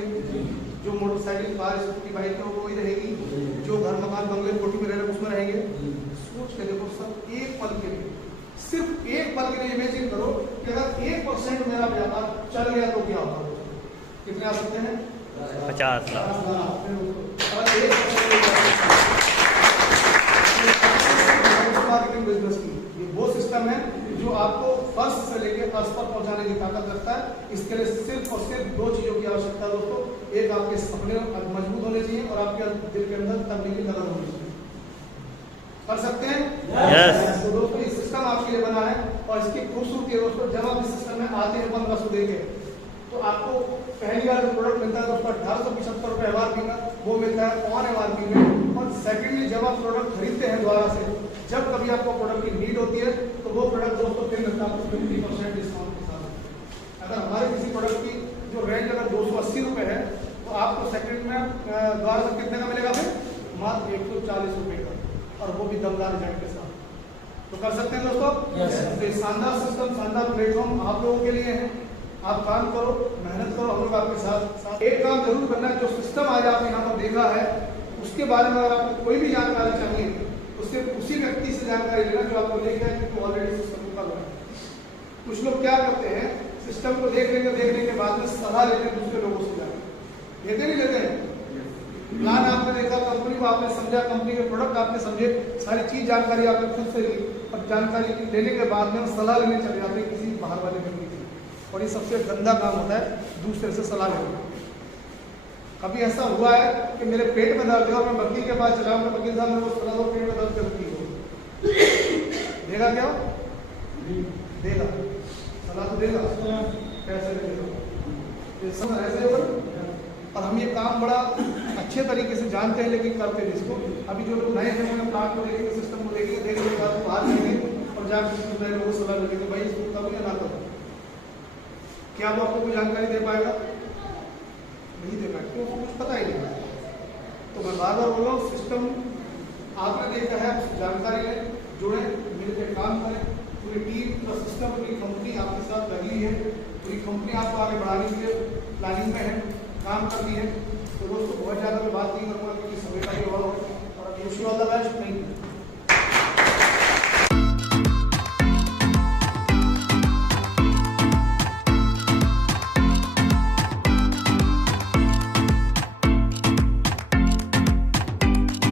जो मोटरसाइकिल कार स्कूटी बाइक है वो वही रहेगी, जो घर मकान बंगले कोठी में रह रहे हैं उसमें रहेंगे। सोच के देखो सब, एक पल के लिए, सिर्फ एक पल के लिए इमेजिन करो कि अगर 1% मेरा व्यापार चल गया तो क्या होगा? कितने आ सकते हैं? 50 लाख। मार्केटिंग बिजनेस की ये वो सिस्टम है जो आपको फर्श से लेकर फर्श पर पहुंचाने की ताकत रखता है। इसके लिए सिर्फ और सिर्फ दो चीजों की आवश्यकता है दोस्तों, एक आपके सपने मजबूत होने चाहिए और आपके दिल के अंदर करने की लगन होनी चाहिए। कर सकते हैं? Yes. तो दोस्तों ये सिस्टम आपके लिए बना है और इसकी खूबसूरती है दोस्तों, जब आप इस सिस्टम में आते हैं 1500 देके तो आपको पहली बार जो प्रोडक्ट मिलता है दोस्तों 1875 रुपये MRP का, वो मिलता है ऑन MRP में। और सेकेंडली जब आप प्रोडक्ट खरीदते हैं द्वारा से, जब कभी आपको प्रोडक्ट की नीड होती है तो वो प्रोडक्ट दोस्तों फिर मिलता है आपको 50% डिस्काउंट के साथ। अगर हमारे किसी प्रोडक्ट की जो रेंज अगर 280 रुपये है तो आपको सेकेंड में द्वारा से कितने का मिलेगा? फिर मात्र 140 रुपये का, और वो भी दमदार रिजल्ट के साथ। तो कर सकते हैं दोस्तों? तो ये शानदार सिस्टम, शानदार प्लेटफॉर्म आप लोगों के लिए है। आप काम करो, मेहनत करो, हम लोग आपके साथ। एक काम जरूर करना है, जो सिस्टम आज आपने यहाँ पर देखा है उसके बारे में अगर आपको कोई भी जानकारी चाहिए तो सिर्फ उसी व्यक्ति से जानकारी लेना जो आपको लेके आए, क्योंकि ऑलरेडी सिस्टम कर रहा है। कुछ लोग क्या करते हैं, सिस्टम को देखने के बाद में सलाह लेते हैं दूसरे लोगों से जाकर, लेते नहीं लेते हैं। प्लान आपने देखा, कंपनी को आपने समझा, कंपनी के प्रोडक्ट आपने समझे, सारी चीज जानकारी आपने खुद से ली, और जानकारी लेने के बाद में सलाह लेने चले जाते हैं किसी बाहर वाले व्यक्ति से। और ये सबसे गंदा काम होता है, दूसरे से सलाह लेना। कभी ऐसा हुआ है कि मेरे पेट में दर्द है और मैं वकील के पास चला हूँ, वकील साहब मेरे को सलाह दो, पेट में दर्द करती हो, देगा क्या? देगा, सलाह तो देगा, कैसे देगा? ऐसे होगा। और हम ये काम बड़ा अच्छे तरीके से जानते हैं लेकिन करते नहीं इसको। अभी जो लोग नए हैं वो प्लान को देखेंगे, सिस्टम को देखेंगे, देखने के बाद बाहर जाएंगे और जाकर नए लोगों को सलाह देंगे भाई इसको करो या ना करो। क्या वो आपको कोई जानकारी दे पाएगा? नहीं दे पाएगा, क्योंकि कुछ पता ही नहीं। तो मैं बार बार बोल रहा हूँ, सिस्टम आपने देखा है, जानकारी लें, जुड़े, मिलकर काम करें। पूरी टीम, पूरा सिस्टम, पूरी कंपनी आपके साथ लगी है, पूरी कंपनी आपको आगे बढ़ाने के लिए प्लानिंग में है, काम करती है। तो दोस्तों बहुत ज़्यादा मैं बात नहीं करूँगा क्योंकि समय का भी अभाव है। और wish you all the best. Thank you.